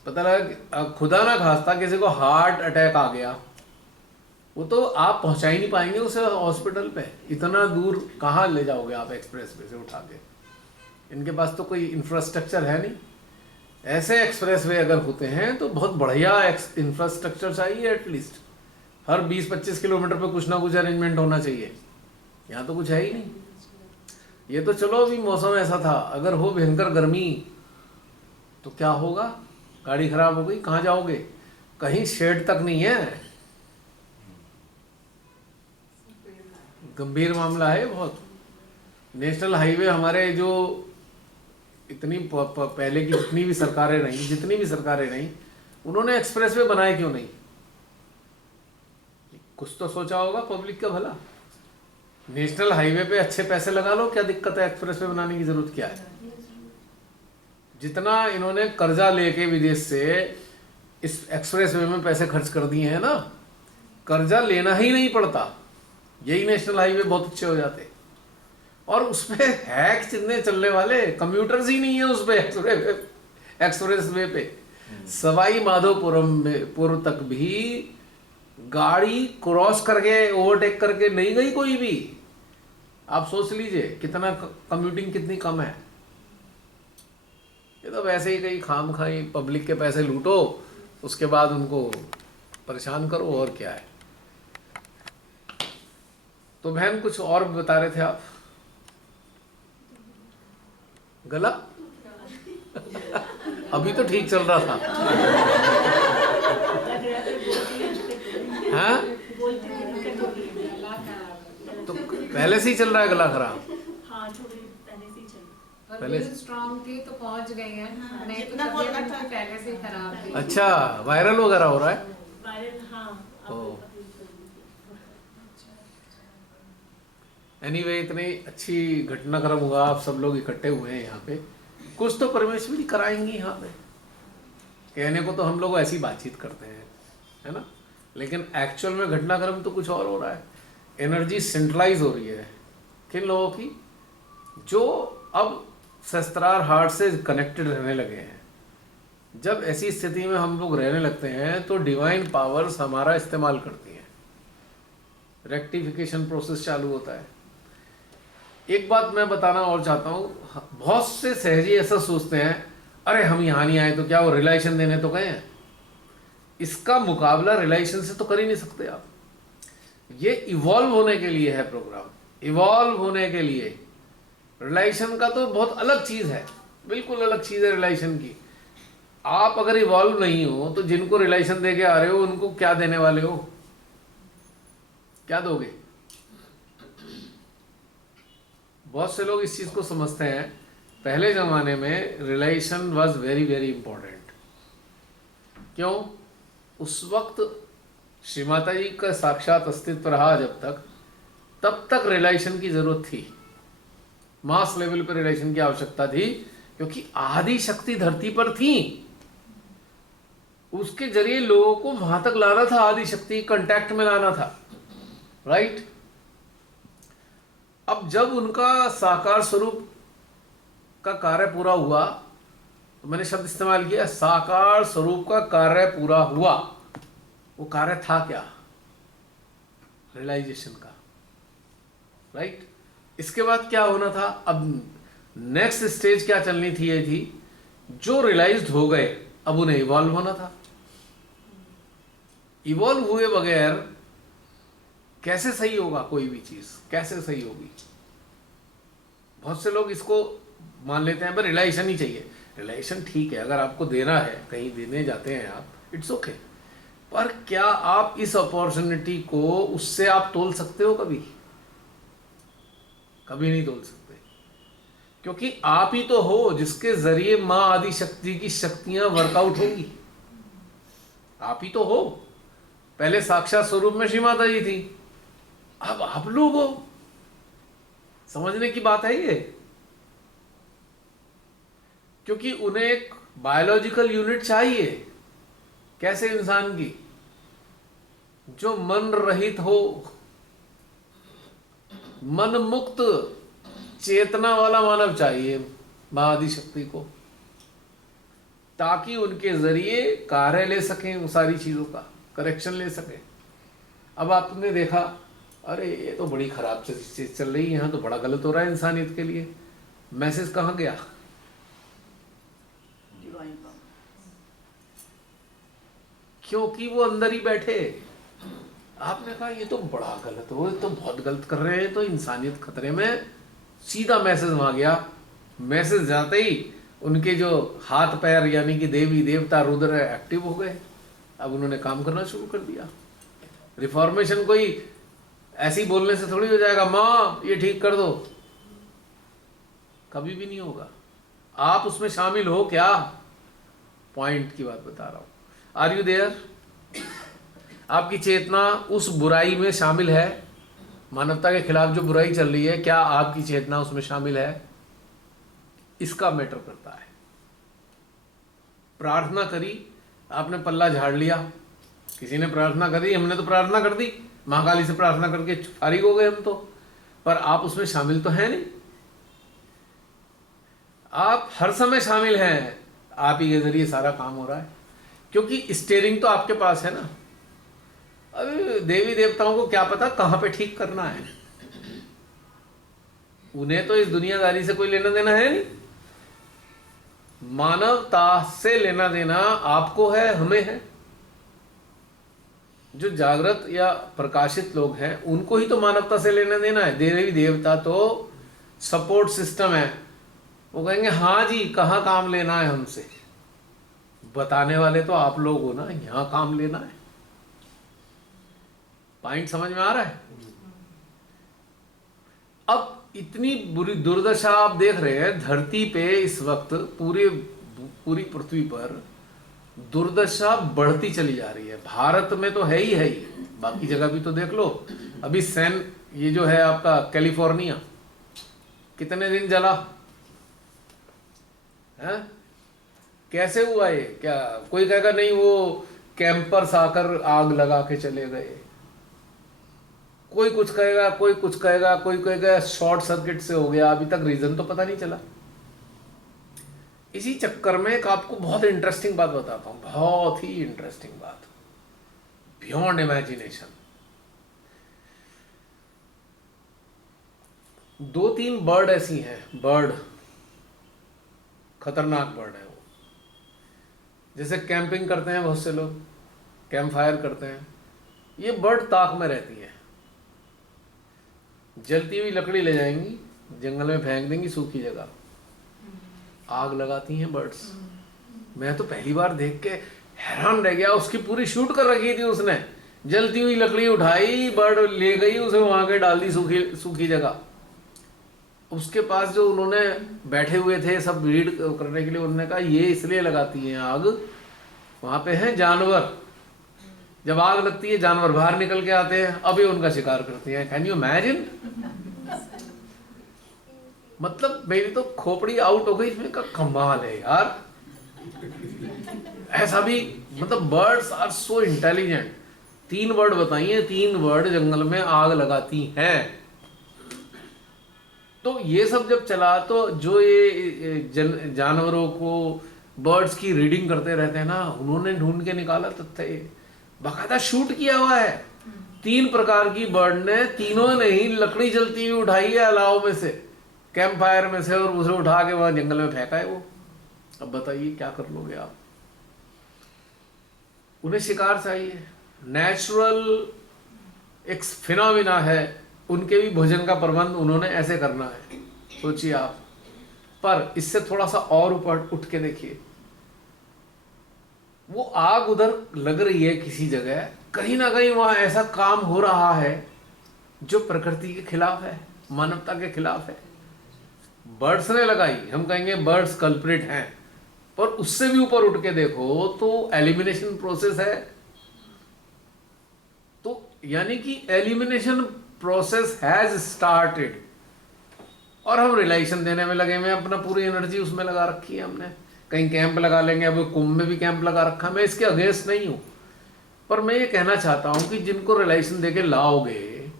पता लगा खुदा ना खास्ता किसी को हार्ट अटैक आ गया वो तो आप पहुंचा ही नहीं पाएंगे उसे हॉस्पिटल पे। इतना दूर कहाँ ले जाओगे आप एक्सप्रेस वे से उठा के? इनके पास तो कोई इंफ्रास्ट्रक्चर है नहीं। ऐसे एक्सप्रेस वे अगर होते हैं तो बहुत बढ़िया इंफ्रास्ट्रक्चर चाहिए, एटलीस्ट हर 20-25 किलोमीटर पे कुछ ना कुछ अरेंजमेंट होना चाहिए। यहाँ तो कुछ है ही नहीं। ये तो चलो अभी मौसम ऐसा था, अगर हो भयंकर गर्मी तो क्या होगा? गाड़ी खराब हो गई, कहाँ जाओगे? कहीं शेड तक नहीं है। गंभीर मामला है बहुत। नेशनल हाईवे हमारे जो इतनी पहले की जितनी भी सरकारें रहीं, उन्होंने एक्सप्रेसवे बनाए क्यों नहीं? कुछ तो सोचा होगा पब्लिक का भला। नेशनल हाईवे पे अच्छे पैसे लगा लो, क्या दिक्कत है? एक्सप्रेसवे बनाने की जरूरत क्या है? जितना इन्होंने कर्जा लेके विदेश से इस एक्सप्रेसवे में पैसे खर्च कर दिए हैं ना, कर्जा लेना ही नहीं पड़ता। यही नेशनल हाईवे बहुत अच्छे हो जाते। और उसपे हैक चिन्ह चलने वाले कम्प्यूटर्स ही नहीं है उसपे। एक्सप्रेस वे पे सवाई माधोपुरम तक भी गाड़ी क्रॉस करके ओवरटेक करके नहीं गई कोई भी। आप सोच लीजिए कितना कम्यूटिंग कितनी कम है। ये तो वैसे ही कहीं खाम खाई पब्लिक के पैसे लूटो, उसके बाद उनको परेशान करो, और क्या है। तो बहन कुछ और बता रहे थे आप? गला अभी तो ठीक चल रहा था। हाँ तो पहले से ही चल रहा है गला खराब? हाँ थोड़ी पहले से ही चल। पहले स्ट्रॉन्ग थी तो पहुंच गई है, नहीं तो जितना बोलना तबीयत था पहले से ही खराब थी। अच्छा, वायरल वगैरह हो रहा है? वायरल हाँ। ओ। एनीवे इतनी अच्छी घटनाक्रम हुआ, आप सब लोग इकट्ठे हुए हैं यहाँ पे। कुछ तो परमेश्वरी कराएंगी यहाँ पे। कहने को तो हम लोग ऐसी बातचीत करते हैं, है ना, लेकिन एक्चुअल में घटनाक्रम तो कुछ और हो रहा है। एनर्जी सेंट्रलाइज हो रही है किन लोगों की? जो अब सहस्त्रार हार्ट से कनेक्टेड रहने लगे हैं। जब ऐसी स्थिति में हम लोग रहने लगते हैं तो डिवाइन पावर्स हमारा इस्तेमाल करती हैं, रेक्टिफिकेशन प्रोसेस चालू होता है। एक बात मैं बताना और चाहता हूँ, बहुत से सहजी ऐसा सोचते हैं, अरे हम यहाँ नहीं आए तो क्या, वो रिलाइजेशन देने तो गए हैं। इसका मुकाबला रिलाइजेशन से तो कर ही नहीं सकते आप। ये इवॉल्व होने के लिए है प्रोग्राम, इवॉल्व होने के लिए। रिलाइजेशन का तो बहुत अलग चीज है, बिल्कुल अलग चीज है रिलाइजेशन की। आप अगर इवॉल्व नहीं हो तो जिनको रिलाइजेशन दे के आ रहे हो उनको क्या देने वाले हो? क्या दोगे? बहुत से लोग इस चीज को समझते हैं। पहले जमाने में relation was very very important. क्यों? उस वक्त श्री माता जी का साक्षात अस्तित्व रहा जब तक, तब तक रिलेशन की जरूरत थी। मास लेवल पर रिलेशन की आवश्यकता थी, क्योंकि आदि शक्ति धरती पर थी। उसके जरिए लोगों को वहां तक लाना था, आदि शक्ति कांटेक्ट में लाना था, राइट। अब जब उनका साकार स्वरूप का कार्य पूरा हुआ, तो मैंने शब्द इस्तेमाल किया, साकार स्वरूप का कार्य पूरा हुआ। वो कार्य था क्या? रियलाइजेशन का, राइट। इसके बाद क्या होना था? अब नेक्स्ट स्टेज क्या चलनी थी? ये थी जो रियलाइज्ड हो गए अब उन्हें इवॉल्व होना था। इवॉल्व हुए बगैर कैसे सही होगा कोई भी चीज? कैसे सही होगी? बहुत से लोग इसको मान लेते हैं पर रियलाइजेशन ही चाहिए। रियलाइजेशन ठीक है, अगर आपको देना है, कहीं देने जाते हैं आप, इट्स ओके। पर क्या आप इस अपॉर्चुनिटी को उससे आप तोल सकते हो? कभी कभी नहीं तोल सकते, क्योंकि आप ही तो हो जिसके जरिए मां आदि शक्ति की शक्तियां वर्कआउट होंगी। आप ही तो हो। पहले साक्षात स्वरूप में श्री माता जी थी, अब आप लोग हो। समझने की बात है ये, क्योंकि उन्हें एक बायोलॉजिकल यूनिट चाहिए। कैसे? इंसान की जो मन रहित हो, मन मुक्त चेतना वाला मानव चाहिए महाआदि शक्ति को, ताकि उनके जरिए कार्य ले सकें, वो सारी चीजों का करेक्शन ले सकें। अब आपने देखा, अरे ये तो बड़ी खराब चीज चल रही है, यहाँ तो बड़ा गलत हो रहा है इंसानियत के लिए, मैसेज कहाँ गया? Divine power. क्योंकि वो अंदर ही बैठे। आपने कहा ये तो बड़ा गलत हो, ये तो बहुत गलत कर रहे हैं, तो इंसानियत खतरे में, सीधा मैसेज वहां गया। मैसेज जाते ही उनके जो हाथ पैर यानी कि देवी देवता रुद्र एक्टिव हो गए। अब उन्होंने काम करना शुरू कर दिया। रिफॉर्मेशन कोई ऐसी बोलने से थोड़ी हो जाएगा, माँ ये ठीक कर दो, कभी भी नहीं होगा। आप उसमें शामिल हो क्या? पॉइंट की बात बता रहा हूं। Are you there? आपकी चेतना उस बुराई में शामिल है? मानवता के खिलाफ जो बुराई चल रही है, क्या आपकी चेतना उसमें शामिल है? इसका मैटर करता है। प्रार्थना करी, आपने पल्ला झाड़ लिया। किसी ने प्रार्थना करी, हमने तो प्रार्थना कर दी, महाकाली से प्रार्थना करके फारिग हो गए हम तो, पर आप उसमें शामिल तो हैं नहीं। आप हर समय शामिल हैं, आप ही के जरिए सारा काम हो रहा है, क्योंकि स्टीयरिंग तो आपके पास है ना। अभी देवी देवताओं को क्या पता कहां पे ठीक करना है, उन्हें तो इस दुनियादारी से कोई लेना देना है नहीं। मानवता से लेना देना आपको है, हमें है। जो जागृत या प्रकाशित लोग हैं उनको ही तो मानवता से लेना देना है। देवी देवता तो सपोर्ट सिस्टम है, वो कहेंगे हाँ जी कहाँ काम लेना है हमसे, बताने वाले तो आप लोग हो ना, यहां काम लेना है। पॉइंट समझ में आ रहा है? अब इतनी बुरी दुर्दशा आप देख रहे हैं धरती पे इस वक्त, पूरी पृथ्वी पर दुर्दशा बढ़ती चली जा रही है। भारत में तो है ही, बाकी जगह भी तो देख लो। अभी ये जो है आपका कैलिफोर्निया, कितने दिन जला है? कैसे हुआ ये? क्या कोई कहेगा नहीं वो कैंपर्स आकर आग लगा के चले गए, कोई कुछ कहेगा, कोई कुछ कहेगा, कोई कहेगा शॉर्ट सर्किट से हो गया, अभी तक रीजन तो पता नहीं चला। इसी चक्कर में एक आपको बहुत इंटरेस्टिंग बात बताता हूं, बहुत ही इंटरेस्टिंग बात, बियॉन्ड इमेजिनेशन। 2-3 बर्ड ऐसी हैं, बर्ड खतरनाक बर्ड है वो। जैसे कैंपिंग करते हैं बहुत से लोग, कैंप फायर करते हैं, ये बर्ड ताक में रहती है। जलती हुई लकड़ी ले जाएंगी, जंगल में फेंक देंगी सूखी जगह, आग लगाती हैं बर्ड्स। मैं तो पहली बार देख के हैरान रह गया, उसकी पूरी शूट कर रखी थी उसने। जलती हुई लकड़ी उठाई, बर्ड ले गई, उसे वहां के डाल दी सूखी जगह। उसके पास जो उन्होंने बैठे हुए थे सब रीड करने के लिए, उन्होंने कहा ये इसलिए लगाती हैं आग, वहां पे हैं जानवर, जब आग लगती है जानवर बाहर निकल के आते हैं, अभी उनका शिकार करती हैं। Can you imagine? मतलब मेरी तो खोपड़ी आउट हो गई इसमें का, कमाल है यार। ऐसा भी, मतलब birds are so intelligent. 3 bird बताइए, 3 बर्ड जंगल में आग लगाती हैं। तो ये सब जब चला, तो जो ये जानवरों को बर्ड्स की रीडिंग करते रहते हैं ना, उन्होंने ढूंढ के निकाला तथ्य, बाकायदा शूट किया हुआ है। 3 प्रकार की बर्ड ने, तीनों ने ही लकड़ी जलती हुई उठाई है अलाव में से, कैंप फायर में से, और उसे उठा के वहां जंगल में फेंका है वो। अब बताइए क्या कर लोगे आप? उन्हें शिकार चाहिए, नेचुरल एक फिनोमिना है, उनके भी भोजन का प्रबंध उन्होंने ऐसे करना है, सोचिए आप। पर इससे थोड़ा सा और ऊपर उठ के देखिए, वो आग उधर लग रही है किसी जगह, कहीं ना कहीं वहां ऐसा काम हो रहा है जो प्रकृति के खिलाफ है, मानवता के खिलाफ है। बर्ड्स ने लगाई, हम कहेंगे बर्ड्स कल्प्रिट हैं, पर उससे भी ऊपर उठ के देखो तो एलिमिनेशन प्रोसेस है। तो यानी कि एलिमिनेशन प्रोसेस हैज स्टार्टेड, और हम रिलेशन देने में लगे हुए, अपना पूरी एनर्जी उसमें लगा रखी है हमने। कहीं कैंप लगा लेंगे, अब कुंभ में भी कैंप लगा रखा, मैं इसके अगेंस्ट नहीं हूं, पर मैं ये कहना चाहता हूं कि जिनको रिलेशन देके लाओगे,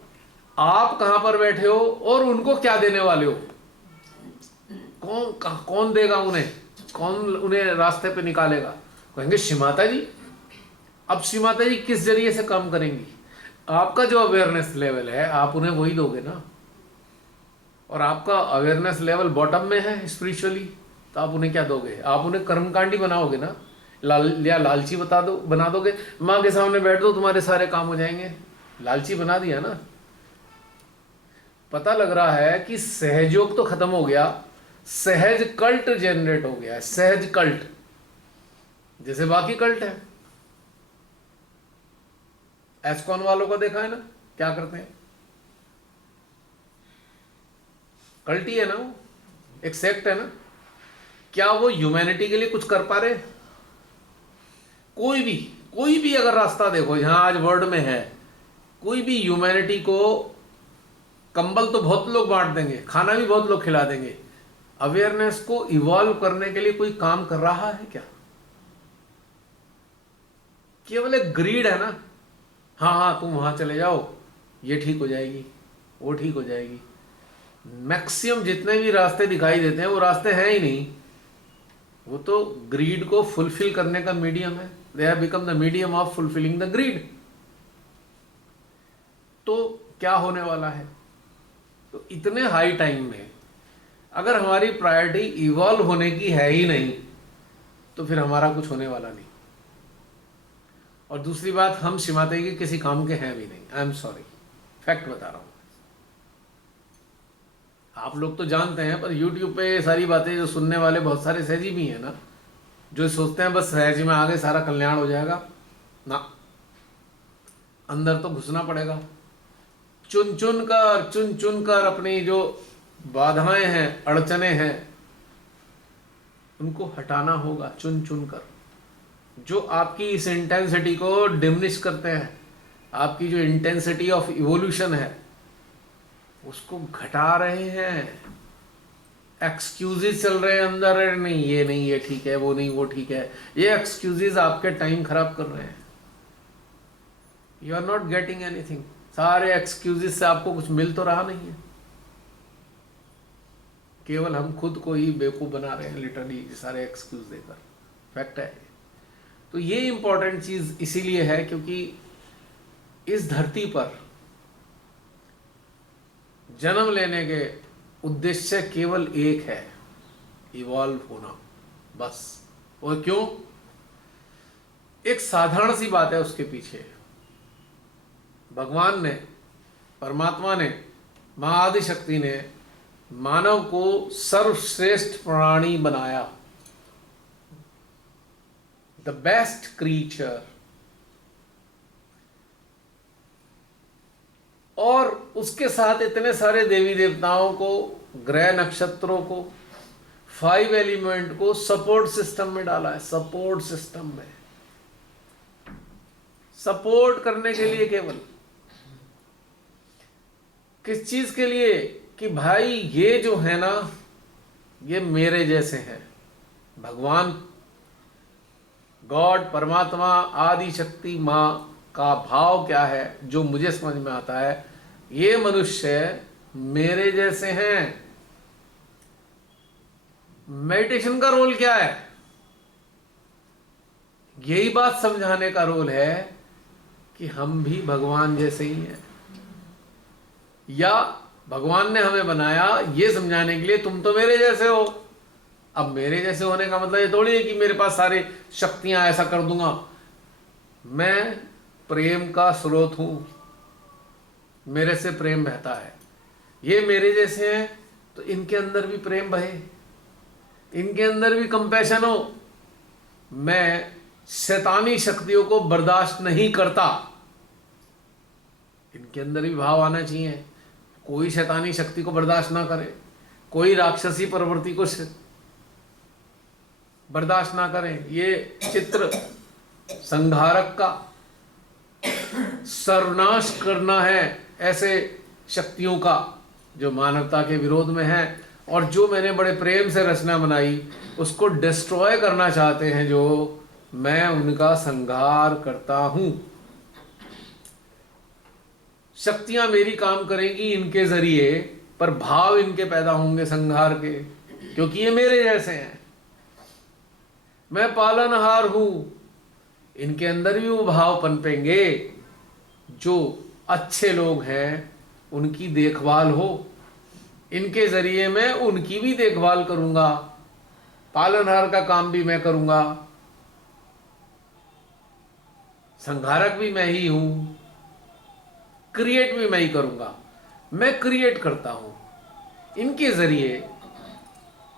आप कहां पर बैठे हो और उनको क्या देने वाले हो? कौन देगा उन्हें? कौन उन्हें रास्ते पे निकालेगा? कहेंगे श्रीमाता जी। अब श्रीमाता जी किस जरिए से काम करेंगी? आपका जो अवेयरनेस लेवल है आप उन्हें वही दोगे ना। और आपका अवेयरनेस लेवल बॉटम में है स्पिरिचुअली, तो आप उन्हें क्या दोगे? आप उन्हें कर्मकांडी बनाओगे ना, लालची बना दोगे। माँ के सामने बैठ दो तुम्हारे सारे काम हो जाएंगे, लालची बना दिया ना। पता लग रहा है कि सहयोग तो खत्म हो गया, सहज कल्ट जनरेट हो गया है। सहज कल्ट जैसे बाकी कल्ट है, एस्कॉन वालों को देखा है ना क्या करते हैं, कल्ट ही है ना, वो एक सेक्ट है ना। क्या वो ह्यूमैनिटी के लिए कुछ कर पा रहे? कोई भी अगर रास्ता देखो यहां आज वर्ल्ड में है, कोई भी ह्यूमैनिटी को कंबल तो बहुत लोग बांट देंगे, खाना भी बहुत लोग खिला देंगे, अवेयरनेस को इवॉल्व करने के लिए कोई काम कर रहा है क्या? केवल एक ग्रीड है ना। हाँ तुम वहां चले जाओ, ये ठीक हो जाएगी, वो ठीक हो जाएगी। मैक्सिमम जितने भी रास्ते दिखाई देते हैं वो रास्ते हैं ही नहीं, वो तो ग्रीड को फुलफिल करने का मीडियम है। They have become the medium of fulfilling the greed. तो क्या होने वाला है? तो इतने हाई टाइम में अगर हमारी प्रायोरिटी इवॉल्व होने की है ही नहीं, तो फिर हमारा कुछ होने वाला नहीं। और दूसरी बात, हम शिमाते के किसी काम के हैं भी नहीं। आई एम सॉरी, फैक्ट बता रहा हूं। आप लोग तो जानते हैं, पर YouTube पे ये सारी बातें जो सुनने वाले बहुत सारे सहजी भी हैं ना, जो सोचते हैं बस सहजी में आगे सारा कल्याण हो जाएगा ना, अंदर तो घुसना पड़ेगा। चुन चुन कर अपनी जो बाधाएं हैं, अड़चने हैं, उनको हटाना होगा चुन चुन कर। जो आपकी इस इंटेंसिटी को डिमिनिश करते हैं, आपकी जो इंटेंसिटी ऑफ इवोल्यूशन है उसको घटा रहे हैं। एक्सक्यूजेस चल रहे हैं अंदर, नहीं ये ठीक है, वो नहीं वो ठीक है। ये एक्सक्यूजेस आपके टाइम खराब कर रहे हैं। You are not getting anything. सारे एक्सक्यूजेस से आपको कुछ मिल तो रहा नहीं है, केवल हम खुद को ही बेवकूफ बना रहे हैं लिटरली सारे एक्सक्यूज देकर। फैक्ट है। तो ये इंपॉर्टेंट चीज इसीलिए है क्योंकि इस धरती पर जन्म लेने के उद्देश्य केवल एक है, इवॉल्व होना, बस। और क्यों? एक साधारण सी बात है उसके पीछे। भगवान ने, परमात्मा ने, मां आदि शक्ति ने मानव को सर्वश्रेष्ठ प्राणी बनाया, द बेस्ट क्रीचर। और उसके साथ इतने सारे देवी देवताओं को, ग्रह नक्षत्रों को, 5 एलिमेंट को सपोर्ट सिस्टम में डाला है। सपोर्ट सिस्टम में, सपोर्ट करने के लिए केवल। किस चीज के लिए? कि भाई ये जो है ना, ये मेरे जैसे हैं। भगवान, गॉड, परमात्मा, आदि शक्ति, मां का भाव क्या है जो मुझे समझ में आता है, ये मनुष्य मेरे जैसे हैं। मेडिटेशन का रोल क्या है? यही बात समझाने का रोल है कि हम भी भगवान जैसे ही हैं, या भगवान ने हमें बनाया ये समझाने के लिए तुम तो मेरे जैसे हो। अब मेरे जैसे होने का मतलब ये थोड़ी है कि मेरे पास सारी शक्तियां ऐसा कर दूंगा। मैं प्रेम का स्रोत हूं, मेरे से प्रेम बहता है। ये मेरे जैसे हैं तो इनके अंदर भी प्रेम बहे, इनके अंदर भी कंपैशन हो। मैं शैतानी शक्तियों को बर्दाश्त नहीं करता, इनके अंदर भी भाव आना चाहिए। कोई शैतानी शक्ति को बर्दाश्त ना करे, कोई राक्षसी प्रवृत्ति को बर्दाश्त ना करें। ये चित्र संहारक का सर्वनाश करना है ऐसे शक्तियों का जो मानवता के विरोध में है, और जो मैंने बड़े प्रेम से रचना बनाई उसको डिस्ट्रॉय करना चाहते हैं, जो मैं उनका संहार करता हूं। शक्तियां मेरी काम करेंगी इनके जरिए, पर भाव इनके पैदा होंगे संहार के, क्योंकि ये मेरे जैसे हैं। मैं पालनहार हूं, इनके अंदर भी वो भाव पनपेंगे जो अच्छे लोग हैं उनकी देखभाल हो, इनके जरिए मैं उनकी भी देखभाल करूंगा, पालनहार का काम भी मैं करूंगा, संहारक भी मैं ही हूं, क्रिएट भी मैं ही करूंगा। मैं क्रिएट करता हूं,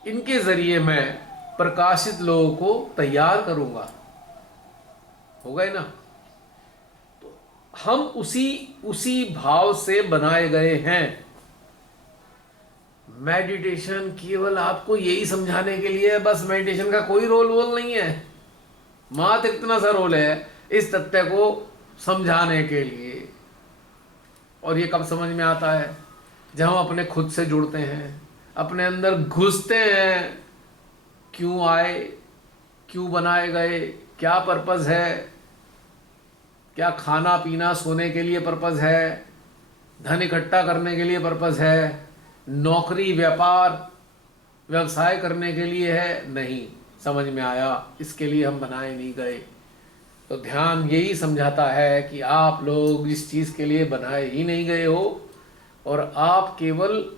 इनके जरिए मैं प्रकाशित लोगों को तैयार करूंगा। हो गए ना? तो हम उसी भाव से बनाए गए हैं। मेडिटेशन केवल आपको यही समझाने के लिए है, बस मेडिटेशन का कोई रोल नहीं है, मात्र इतना सा रोल है इस तथ्य को समझाने के लिए। और ये कब समझ में आता है? जब हम अपने खुद से जुड़ते हैं, अपने अंदर घुसते हैं, क्यों आए, क्यों बनाए गए, क्या पर्पस है, क्या खाना पीना सोने के लिए पर्पस है, धन इकट्ठा करने के लिए पर्पस है, नौकरी व्यापार व्यवसाय करने के लिए है? नहीं, समझ में आया, इसके लिए हम बनाए नहीं गए। तो ध्यान यही समझाता है कि आप लोग इस चीज़ के लिए बनाए ही नहीं गए हो, और आप केवल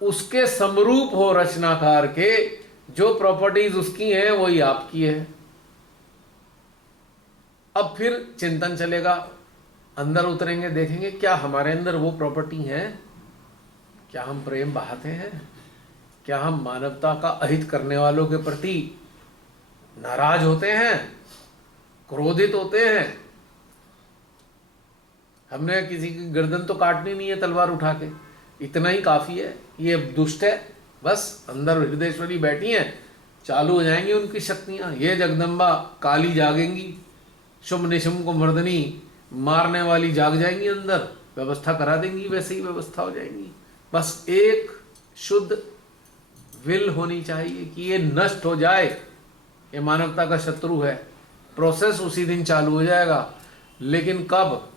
उसके समरूप हो, रचनाकार के। जो प्रॉपर्टीज उसकी हैं वही आपकी है। अब फिर चिंतन चलेगा, अंदर उतरेंगे, देखेंगे क्या हमारे अंदर वो प्रॉपर्टी है, क्या हम प्रेम बहाते हैं, क्या हम मानवता का अहित करने वालों के प्रति नाराज होते हैं, क्रोधित होते हैं। हमने किसी की गर्दन तो काटनी नहीं है तलवार उठा के, इतना ही काफी है। ये दुष्ट है, बस अंदर हृदयेश्वरी बैठी हैं, चालू हो जाएंगी उनकी शक्तियां। ये जगदम्बा काली जागेंगी, शुभ निशुम को मर्दनी मारने वाली जाग जाएंगी, अंदर व्यवस्था करा देंगी, वैसे ही व्यवस्था हो जाएंगी। बस एक शुद्ध विल होनी चाहिए कि ये नष्ट हो जाए, ये मानवता का शत्रु है। प्रोसेस उसी दिन चालू हो जाएगा। लेकिन कब?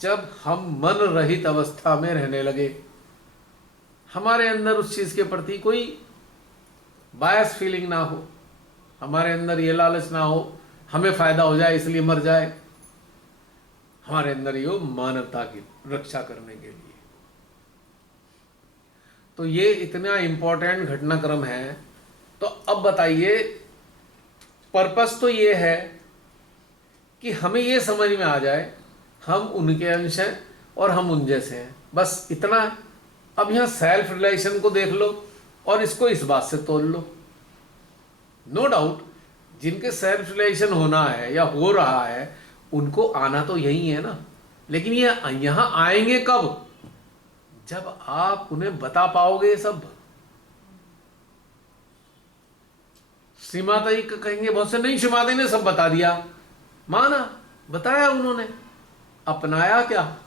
जब हम मन रहित अवस्था में रहने लगे, हमारे अंदर उस चीज के प्रति कोई बायस फीलिंग ना हो, हमारे अंदर ये लालच ना हो हमें फायदा हो जाए इसलिए मर जाए, हमारे अंदर ये हो मानवता की रक्षा करने के लिए। तो ये इतना इंपॉर्टेंट घटनाक्रम है। तो अब बताइए, पर्पस तो ये है कि हमें ये समझ में आ जाए हम उनके अंश हैं और हम उन जैसे हैं, बस इतना है। अब यहां सेल्फ रिलेशन को देख लो और इसको इस बात से तोल लो। नो डाउट जिनके सेल्फ रिलेशन होना है या हो रहा है उनको आना तो यही है ना, लेकिन ये यहां आएंगे कब? जब आप उन्हें बता पाओगे सब। श्री माता जी कहेंगे बहुत से, नहीं श्री माता जी ने सब बता दिया, माना, बताया उन्होंने, अपनाया क्या?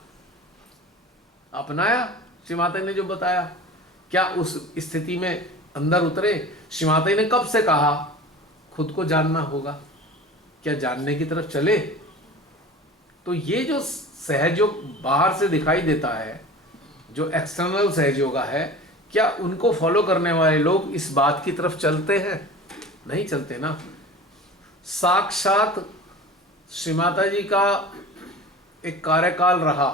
अपनाया श्री माता जी ने जो बताया? क्या उस स्थिति में अंदर उतरे? श्री माता जी ने कब से कहा खुद को जानना होगा, क्या जानने की तरफ चले? तो ये जो सहयोग बाहर से दिखाई देता है, जो एक्सटर्नल सहयोग है, क्या उनको फॉलो करने वाले लोग इस बात की तरफ चलते हैं? नहीं चलते ना। साक्षात श्री माता जी का एक कार्यकाल रहा,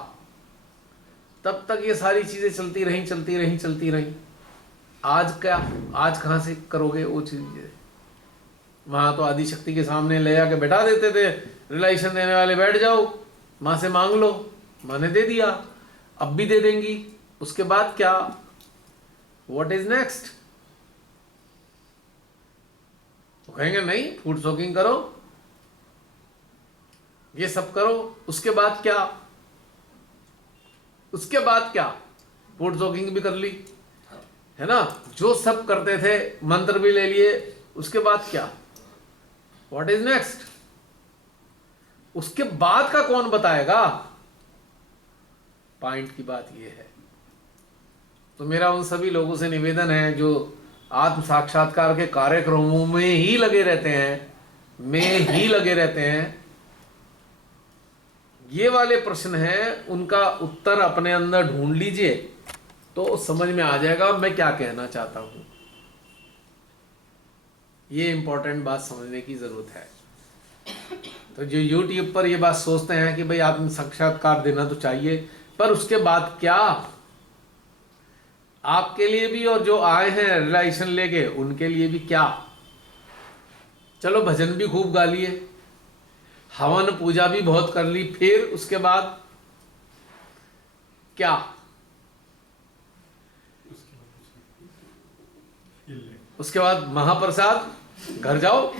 तब तक ये सारी चीजें चलती रही। आज क्या? आज कहां से करोगे वो चीजें? वहां तो आदिशक्ति के सामने ले जाके बैठा देते थे, रिलेशन देने वाले बैठ जाओ, मां से मांग लो, मां ने दे दिया, अब भी दे देंगी। उसके बाद क्या? What is next? तो कहेंगे नहीं, फूड सोकिंग करो, ये सब करो। उसके बाद क्या? उसके बाद क्या? फूड सोकिंग भी कर ली, है ना, जो सब करते थे, मंत्र भी ले लिए। उसके बाद क्या? What is next? उसके बाद का कौन बताएगा? पॉइंट की बात यह है। तो मेरा उन सभी लोगों से निवेदन है जो आत्म साक्षात्कार के कार्यक्रमों में ही लगे रहते हैं, ये वाले प्रश्न हैं, उनका उत्तर अपने अंदर ढूंढ लीजिए तो समझ में आ जाएगा मैं क्या कहना चाहता हूं। ये इंपॉर्टेंट बात समझने की जरूरत है। तो जो यूट्यूब पर ये बात सोचते हैं कि भाई आपने साक्षात्कार देना तो चाहिए, पर उसके बाद क्या, आपके लिए भी और जो आए हैं रिलेशन लेके उनके लिए भी क्या। चलो भजन भी खूब गा लिए, हवन पूजा भी बहुत कर ली, फिर उसके बाद क्या? उसके बाद महाप्रसाद, घर जाओ।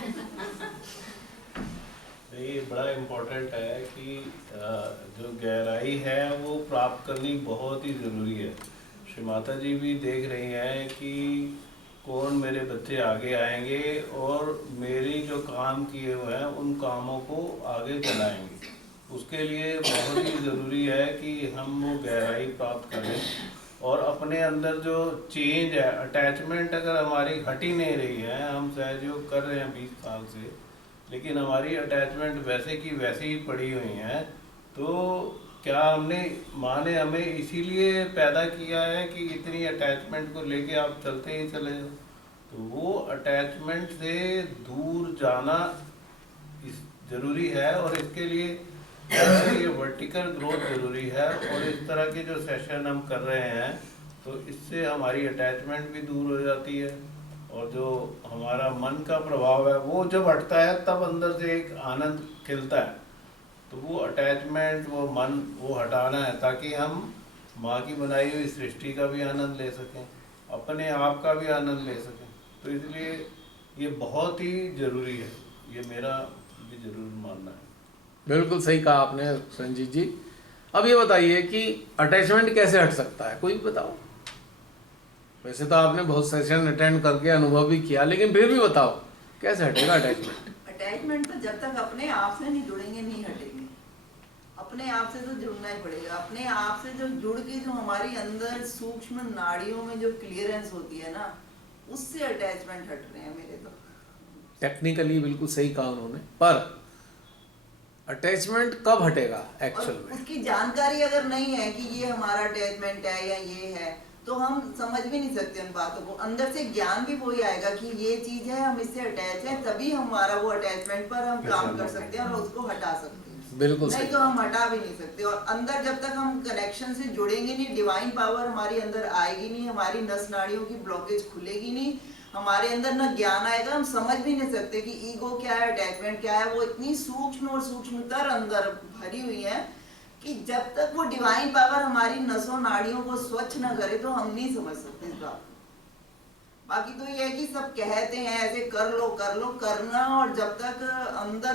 ये बड़ा इम्पोर्टेंट है कि जो गहराई है वो प्राप्त करनी बहुत ही ज़रूरी है। श्री माता जी भी देख रही हैं कि कौन मेरे बच्चे आगे आएंगे और मेरे जो काम किए हुए हैं उन कामों को आगे चलाएंगे। उसके लिए बहुत ही ज़रूरी है कि हम वो गहराई प्राप्त करें और अपने अंदर जो चेंज है, अटैचमेंट अगर हमारी हट ही नहीं रही है, हम सहयोग कर रहे हैं 20 साल से, लेकिन हमारी अटैचमेंट वैसे की वैसे ही पड़ी हुई हैं, तो क्या हमने माँ ने हमें इसीलिए पैदा किया है कि इतनी अटैचमेंट को लेके आप चलते ही चले जाओ? तो वो अटैचमेंट से दूर जाना ज़रूरी है और इसके लिए ये वर्टिकल ग्रोथ ज़रूरी है। और इस तरह के जो सेशन हम कर रहे हैं तो इससे हमारी अटैचमेंट भी दूर हो जाती है और जो हमारा मन का प्रभाव है वो जब हटता है तब अंदर से एक आनंद खिलता है। तो वो अटैचमेंट, वो मन, वो हटाना है ताकि हम माँ की बनाई हुई सृष्टि का भी आनंद ले सकें, अपने आप का भी आनंद ले सकें। तो इसलिए ये बहुत ही ज़रूरी है, ये मेरा भी ज़रूर मानना है। बिल्कुल सही कहा आपने संजीत जी। अब ये बताइए कि अटैचमेंट कैसे हट सकता है, कोई भी बताओ। वैसे तो आपने बहुत सेशन अटेंड करके अनुभव भी किया, लेकिन फिर भी बताओ कैसे हटेगा अटैचमेंट? अटैचमेंट तो जब तक अपने आप से नहीं जुड़ेंगे नहीं हटेंगे। अपने आप से तो जुड़ना ही पड़ेगा। अपने आप से जो जुड़ के जो हमारी अंदर सूक्ष्म नाड़ियों में जो क्लियरेंस होती है ना, उससे अटैचमेंट हट रहे हैं मेरे तो। टेक्निकली बिल्कुल सही कहा उन्होंने, पर अटैचमेंट कब हटेगा एक्चुअल में? उसकी जानकारी अगर नहीं है कि ये हमारा अटैचमेंट है या ये है, तो हम समझ भी नहीं सकते उन बातों को। अंदर से ज्ञान भी वही आएगा कि ये चीज है, हम इससे अटैच हैं, तभी हमारा वो अटैचमेंट पर हम काम कर सकते हैं और उसको हटा सकते हैं। बिल्कुल नहीं सही। तो हम हटा भी नहीं सकते। और अंदर जब तक हम कनेक्शन से जुड़ेंगे नहीं, डिवाइन पावर हमारी अंदर आएगी नहीं, हमारी नस नाड़ियों की ब्लॉकेज खुलेगी नहीं, हमारे अंदर न ज्ञान आएगा, हम समझ भी नहीं सकते कि ईगो क्या है, अटैचमेंट क्या है। वो इतनी सूक्ष्म और सूक्ष्मतर अंदर भरी हुई है कि जब तक वो डिवाइन पावर हमारी नसों नाड़ियों को स्वच्छ न करे तो हम नहीं समझ सकते इस बात। बाकी तो ये है कि सब कहते हैं ऐसे कर लो कर लो, करना, और जब तक अंदर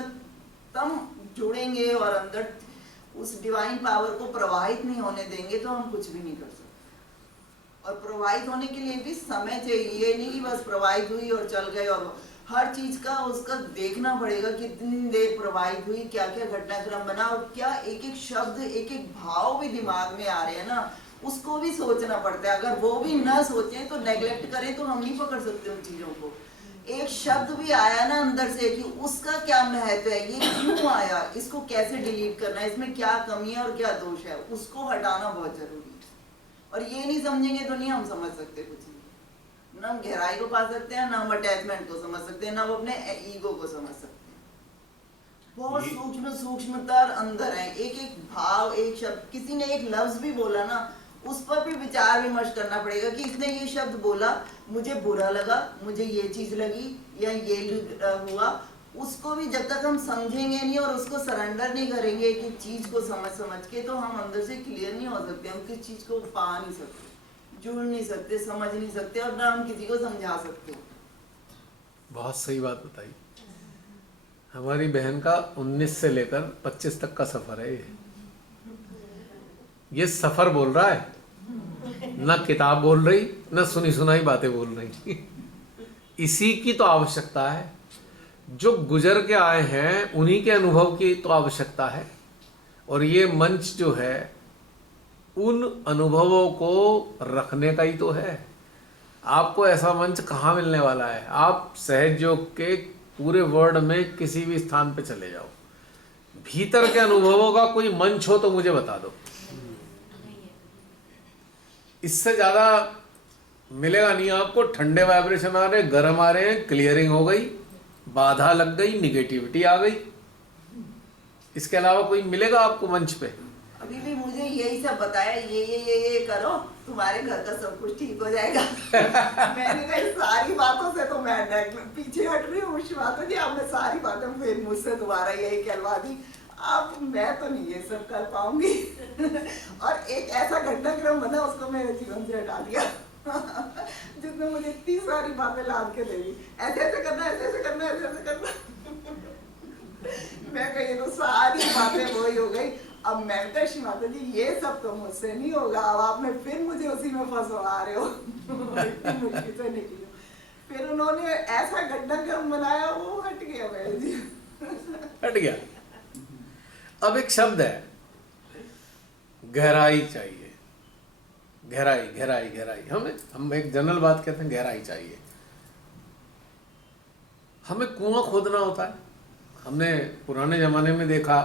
तम जुड़ेंगे और अंदर उस डिवाइन पावर को प्रवाहित नहीं होने देंगे तो हम कुछ भी नहीं कर सकते। और प्रवाहित होने के लिए भी समय चाहिए, ये नहीं कि बस प्रवाहित हुई और चल गए। और हर चीज का उसका देखना पड़ेगा कितनी देर प्रवाहित हुई, क्या क्या घटनाक्रम बना, और क्या एक एक शब्द एक एक भाव भी दिमाग में आ रहे हैं ना, उसको भी सोचना पड़ता है। अगर वो भी ना सोचें तो नेग्लेक्ट करें तो हम नहीं पकड़ सकते उन चीजों को। एक शब्द भी आया ना अंदर से कि उसका क्या महत्व है, ये क्यों आया, इसको कैसे डिलीट करना है, इसमें क्या कमी है और क्या दोष है, उसको हटाना बहुत जरूरी है। और ये नहीं समझेंगे तो नहीं हम समझ सकते कुछ नहीं। ना हम गहराई को पा सकते हैं, ना हम अटैचमेंट को समझ सकते हैं, ना वो अपने ईगो को समझ सकते हैं। बहुत सूक्ष्म सूक्ष्मतर अंदर है। एक एक भाव, एक शब्द, किसी ने एक लफ्ज भी बोला ना, उस पर भी विचार विमर्श करना पड़ेगा कि इसने ये शब्द बोला, मुझे बुरा लगा, मुझे ये चीज लगी या ये हुआ। उसको भी जब तक हम समझेंगे नहीं और उसको सरेंडर नहीं करेंगे एक एक चीज को समझ के, तो हम अंदर से क्लियर नहीं हो सकते। हम किस चीज को पा नहीं सकते, जुड़ नहीं सकते, समझ नहीं सकते, और ना हम किसी को समझा सकते। बहुत सही बात बताई। हमारी बहन का 19 से लेकर 25 तक का सफर है ये सफर बोल रहा है, ना किताब बोल रही, ना सुनी सुनाई बातें बोल रही। इसी की तो आवश्यकता है, जो गुजर के आए हैं उन्हीं के अनुभव की तो आवश्यकता है। और ये मंच जो है उन अनुभवों को रखने का ही तो है। आपको ऐसा मंच कहाँ मिलने वाला है? आप सहयोग के पूरे वर्ल्ड में किसी भी स्थान पे चले जाओ, भीतर के अनुभवों का कोई मंच हो तो मुझे बता दो। इससे ज्यादा मिलेगा नहीं आपको। ठंडे वाइब्रेशन आ रहे, गर्म आ रहे हैं, क्लियरिंग हो गई, बाधा लग गई, निगेटिविटी आ गई, इसके अलावा कोई मिलेगा आपको मंच पे? अभी भी मुझे यही सब बताया, ये करो, तुम्हारे घर का सब कुछ ठीक हो जाएगा। मैंने कहा इस सारी बातों से तो मैं पीछे हट रही हूँ। बातों की आपने सारी बातें फिर मुझसे दोबारा यही कहलवा दी। अब मैं तो नहीं ये सब कर पाऊंगी। और एक ऐसा घटनाक्रम बना, उसको मेरे जीवन से हटा दिया। जिसने मुझे इतनी सारी बातें लाद के दे दी, ऐसे ऐसे करना, ऐसे ऐसे करना, ऐसे ऐसे करना। मैं कही तो सारी बातें वही हो गई। अब मैं कहा श्री माता जी ये सब तो मुझसे नहीं होगा, अब आपने फिर मुझे उसी में फंसवा रहे हो। इतनी मुश्किल से निकली। फिर उन्होंने ऐसा घटनाक्रम बनाया, वो हट गया मेरे जी। हट गया। अब एक शब्द है, गहराई चाहिए। गहराई गहराई गहराई, हम एक जनरल बात कहते हैं, गहराई चाहिए। हमें कुआं खोदना होता है। हमने पुराने जमाने में देखा,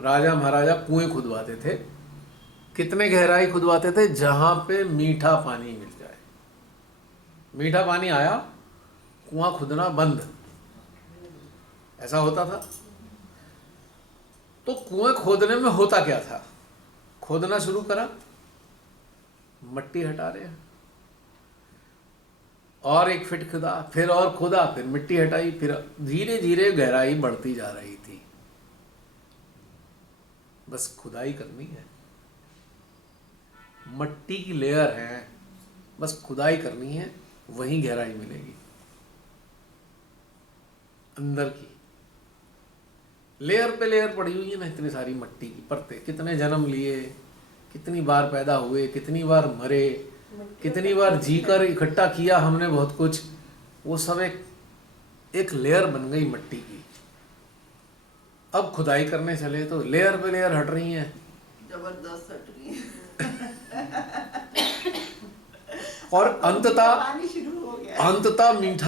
राजा महाराजा कुएं खुदवाते थे। कितने गहराई खुदवाते थे? जहां पे मीठा पानी मिल जाए। मीठा पानी आया, कुआं खुदना बंद, ऐसा होता था। तो कुएं खोदने में होता क्या था? खोदना शुरू करा, मट्टी हटा रहे हैं, और 1 फीट खुदा, फिर और खोदा, फिर मिट्टी हटाई, फिर धीरे धीरे गहराई बढ़ती जा रही थी। बस खुदाई करनी है, मट्टी की लेयर है, बस खुदाई करनी है, वहीं गहराई मिलेगी। अंदर की लेयर पे लेयर पड़ी हुई है ना, इतनी सारी मट्टी की परतें। कितने जन्म लिए, कितनी बार पैदा हुए, कितनी बार मरे, कितनी बार जीकर इकट्ठा किया हमने बहुत कुछ, वो सब एक लेयर बन गई मट्टी की। अब खुदाई करने चले तो लेयर पे लेयर हट रही हैं, जबरदस्त हट रही है। और अंततः पानी शुरू हो गया। मीठा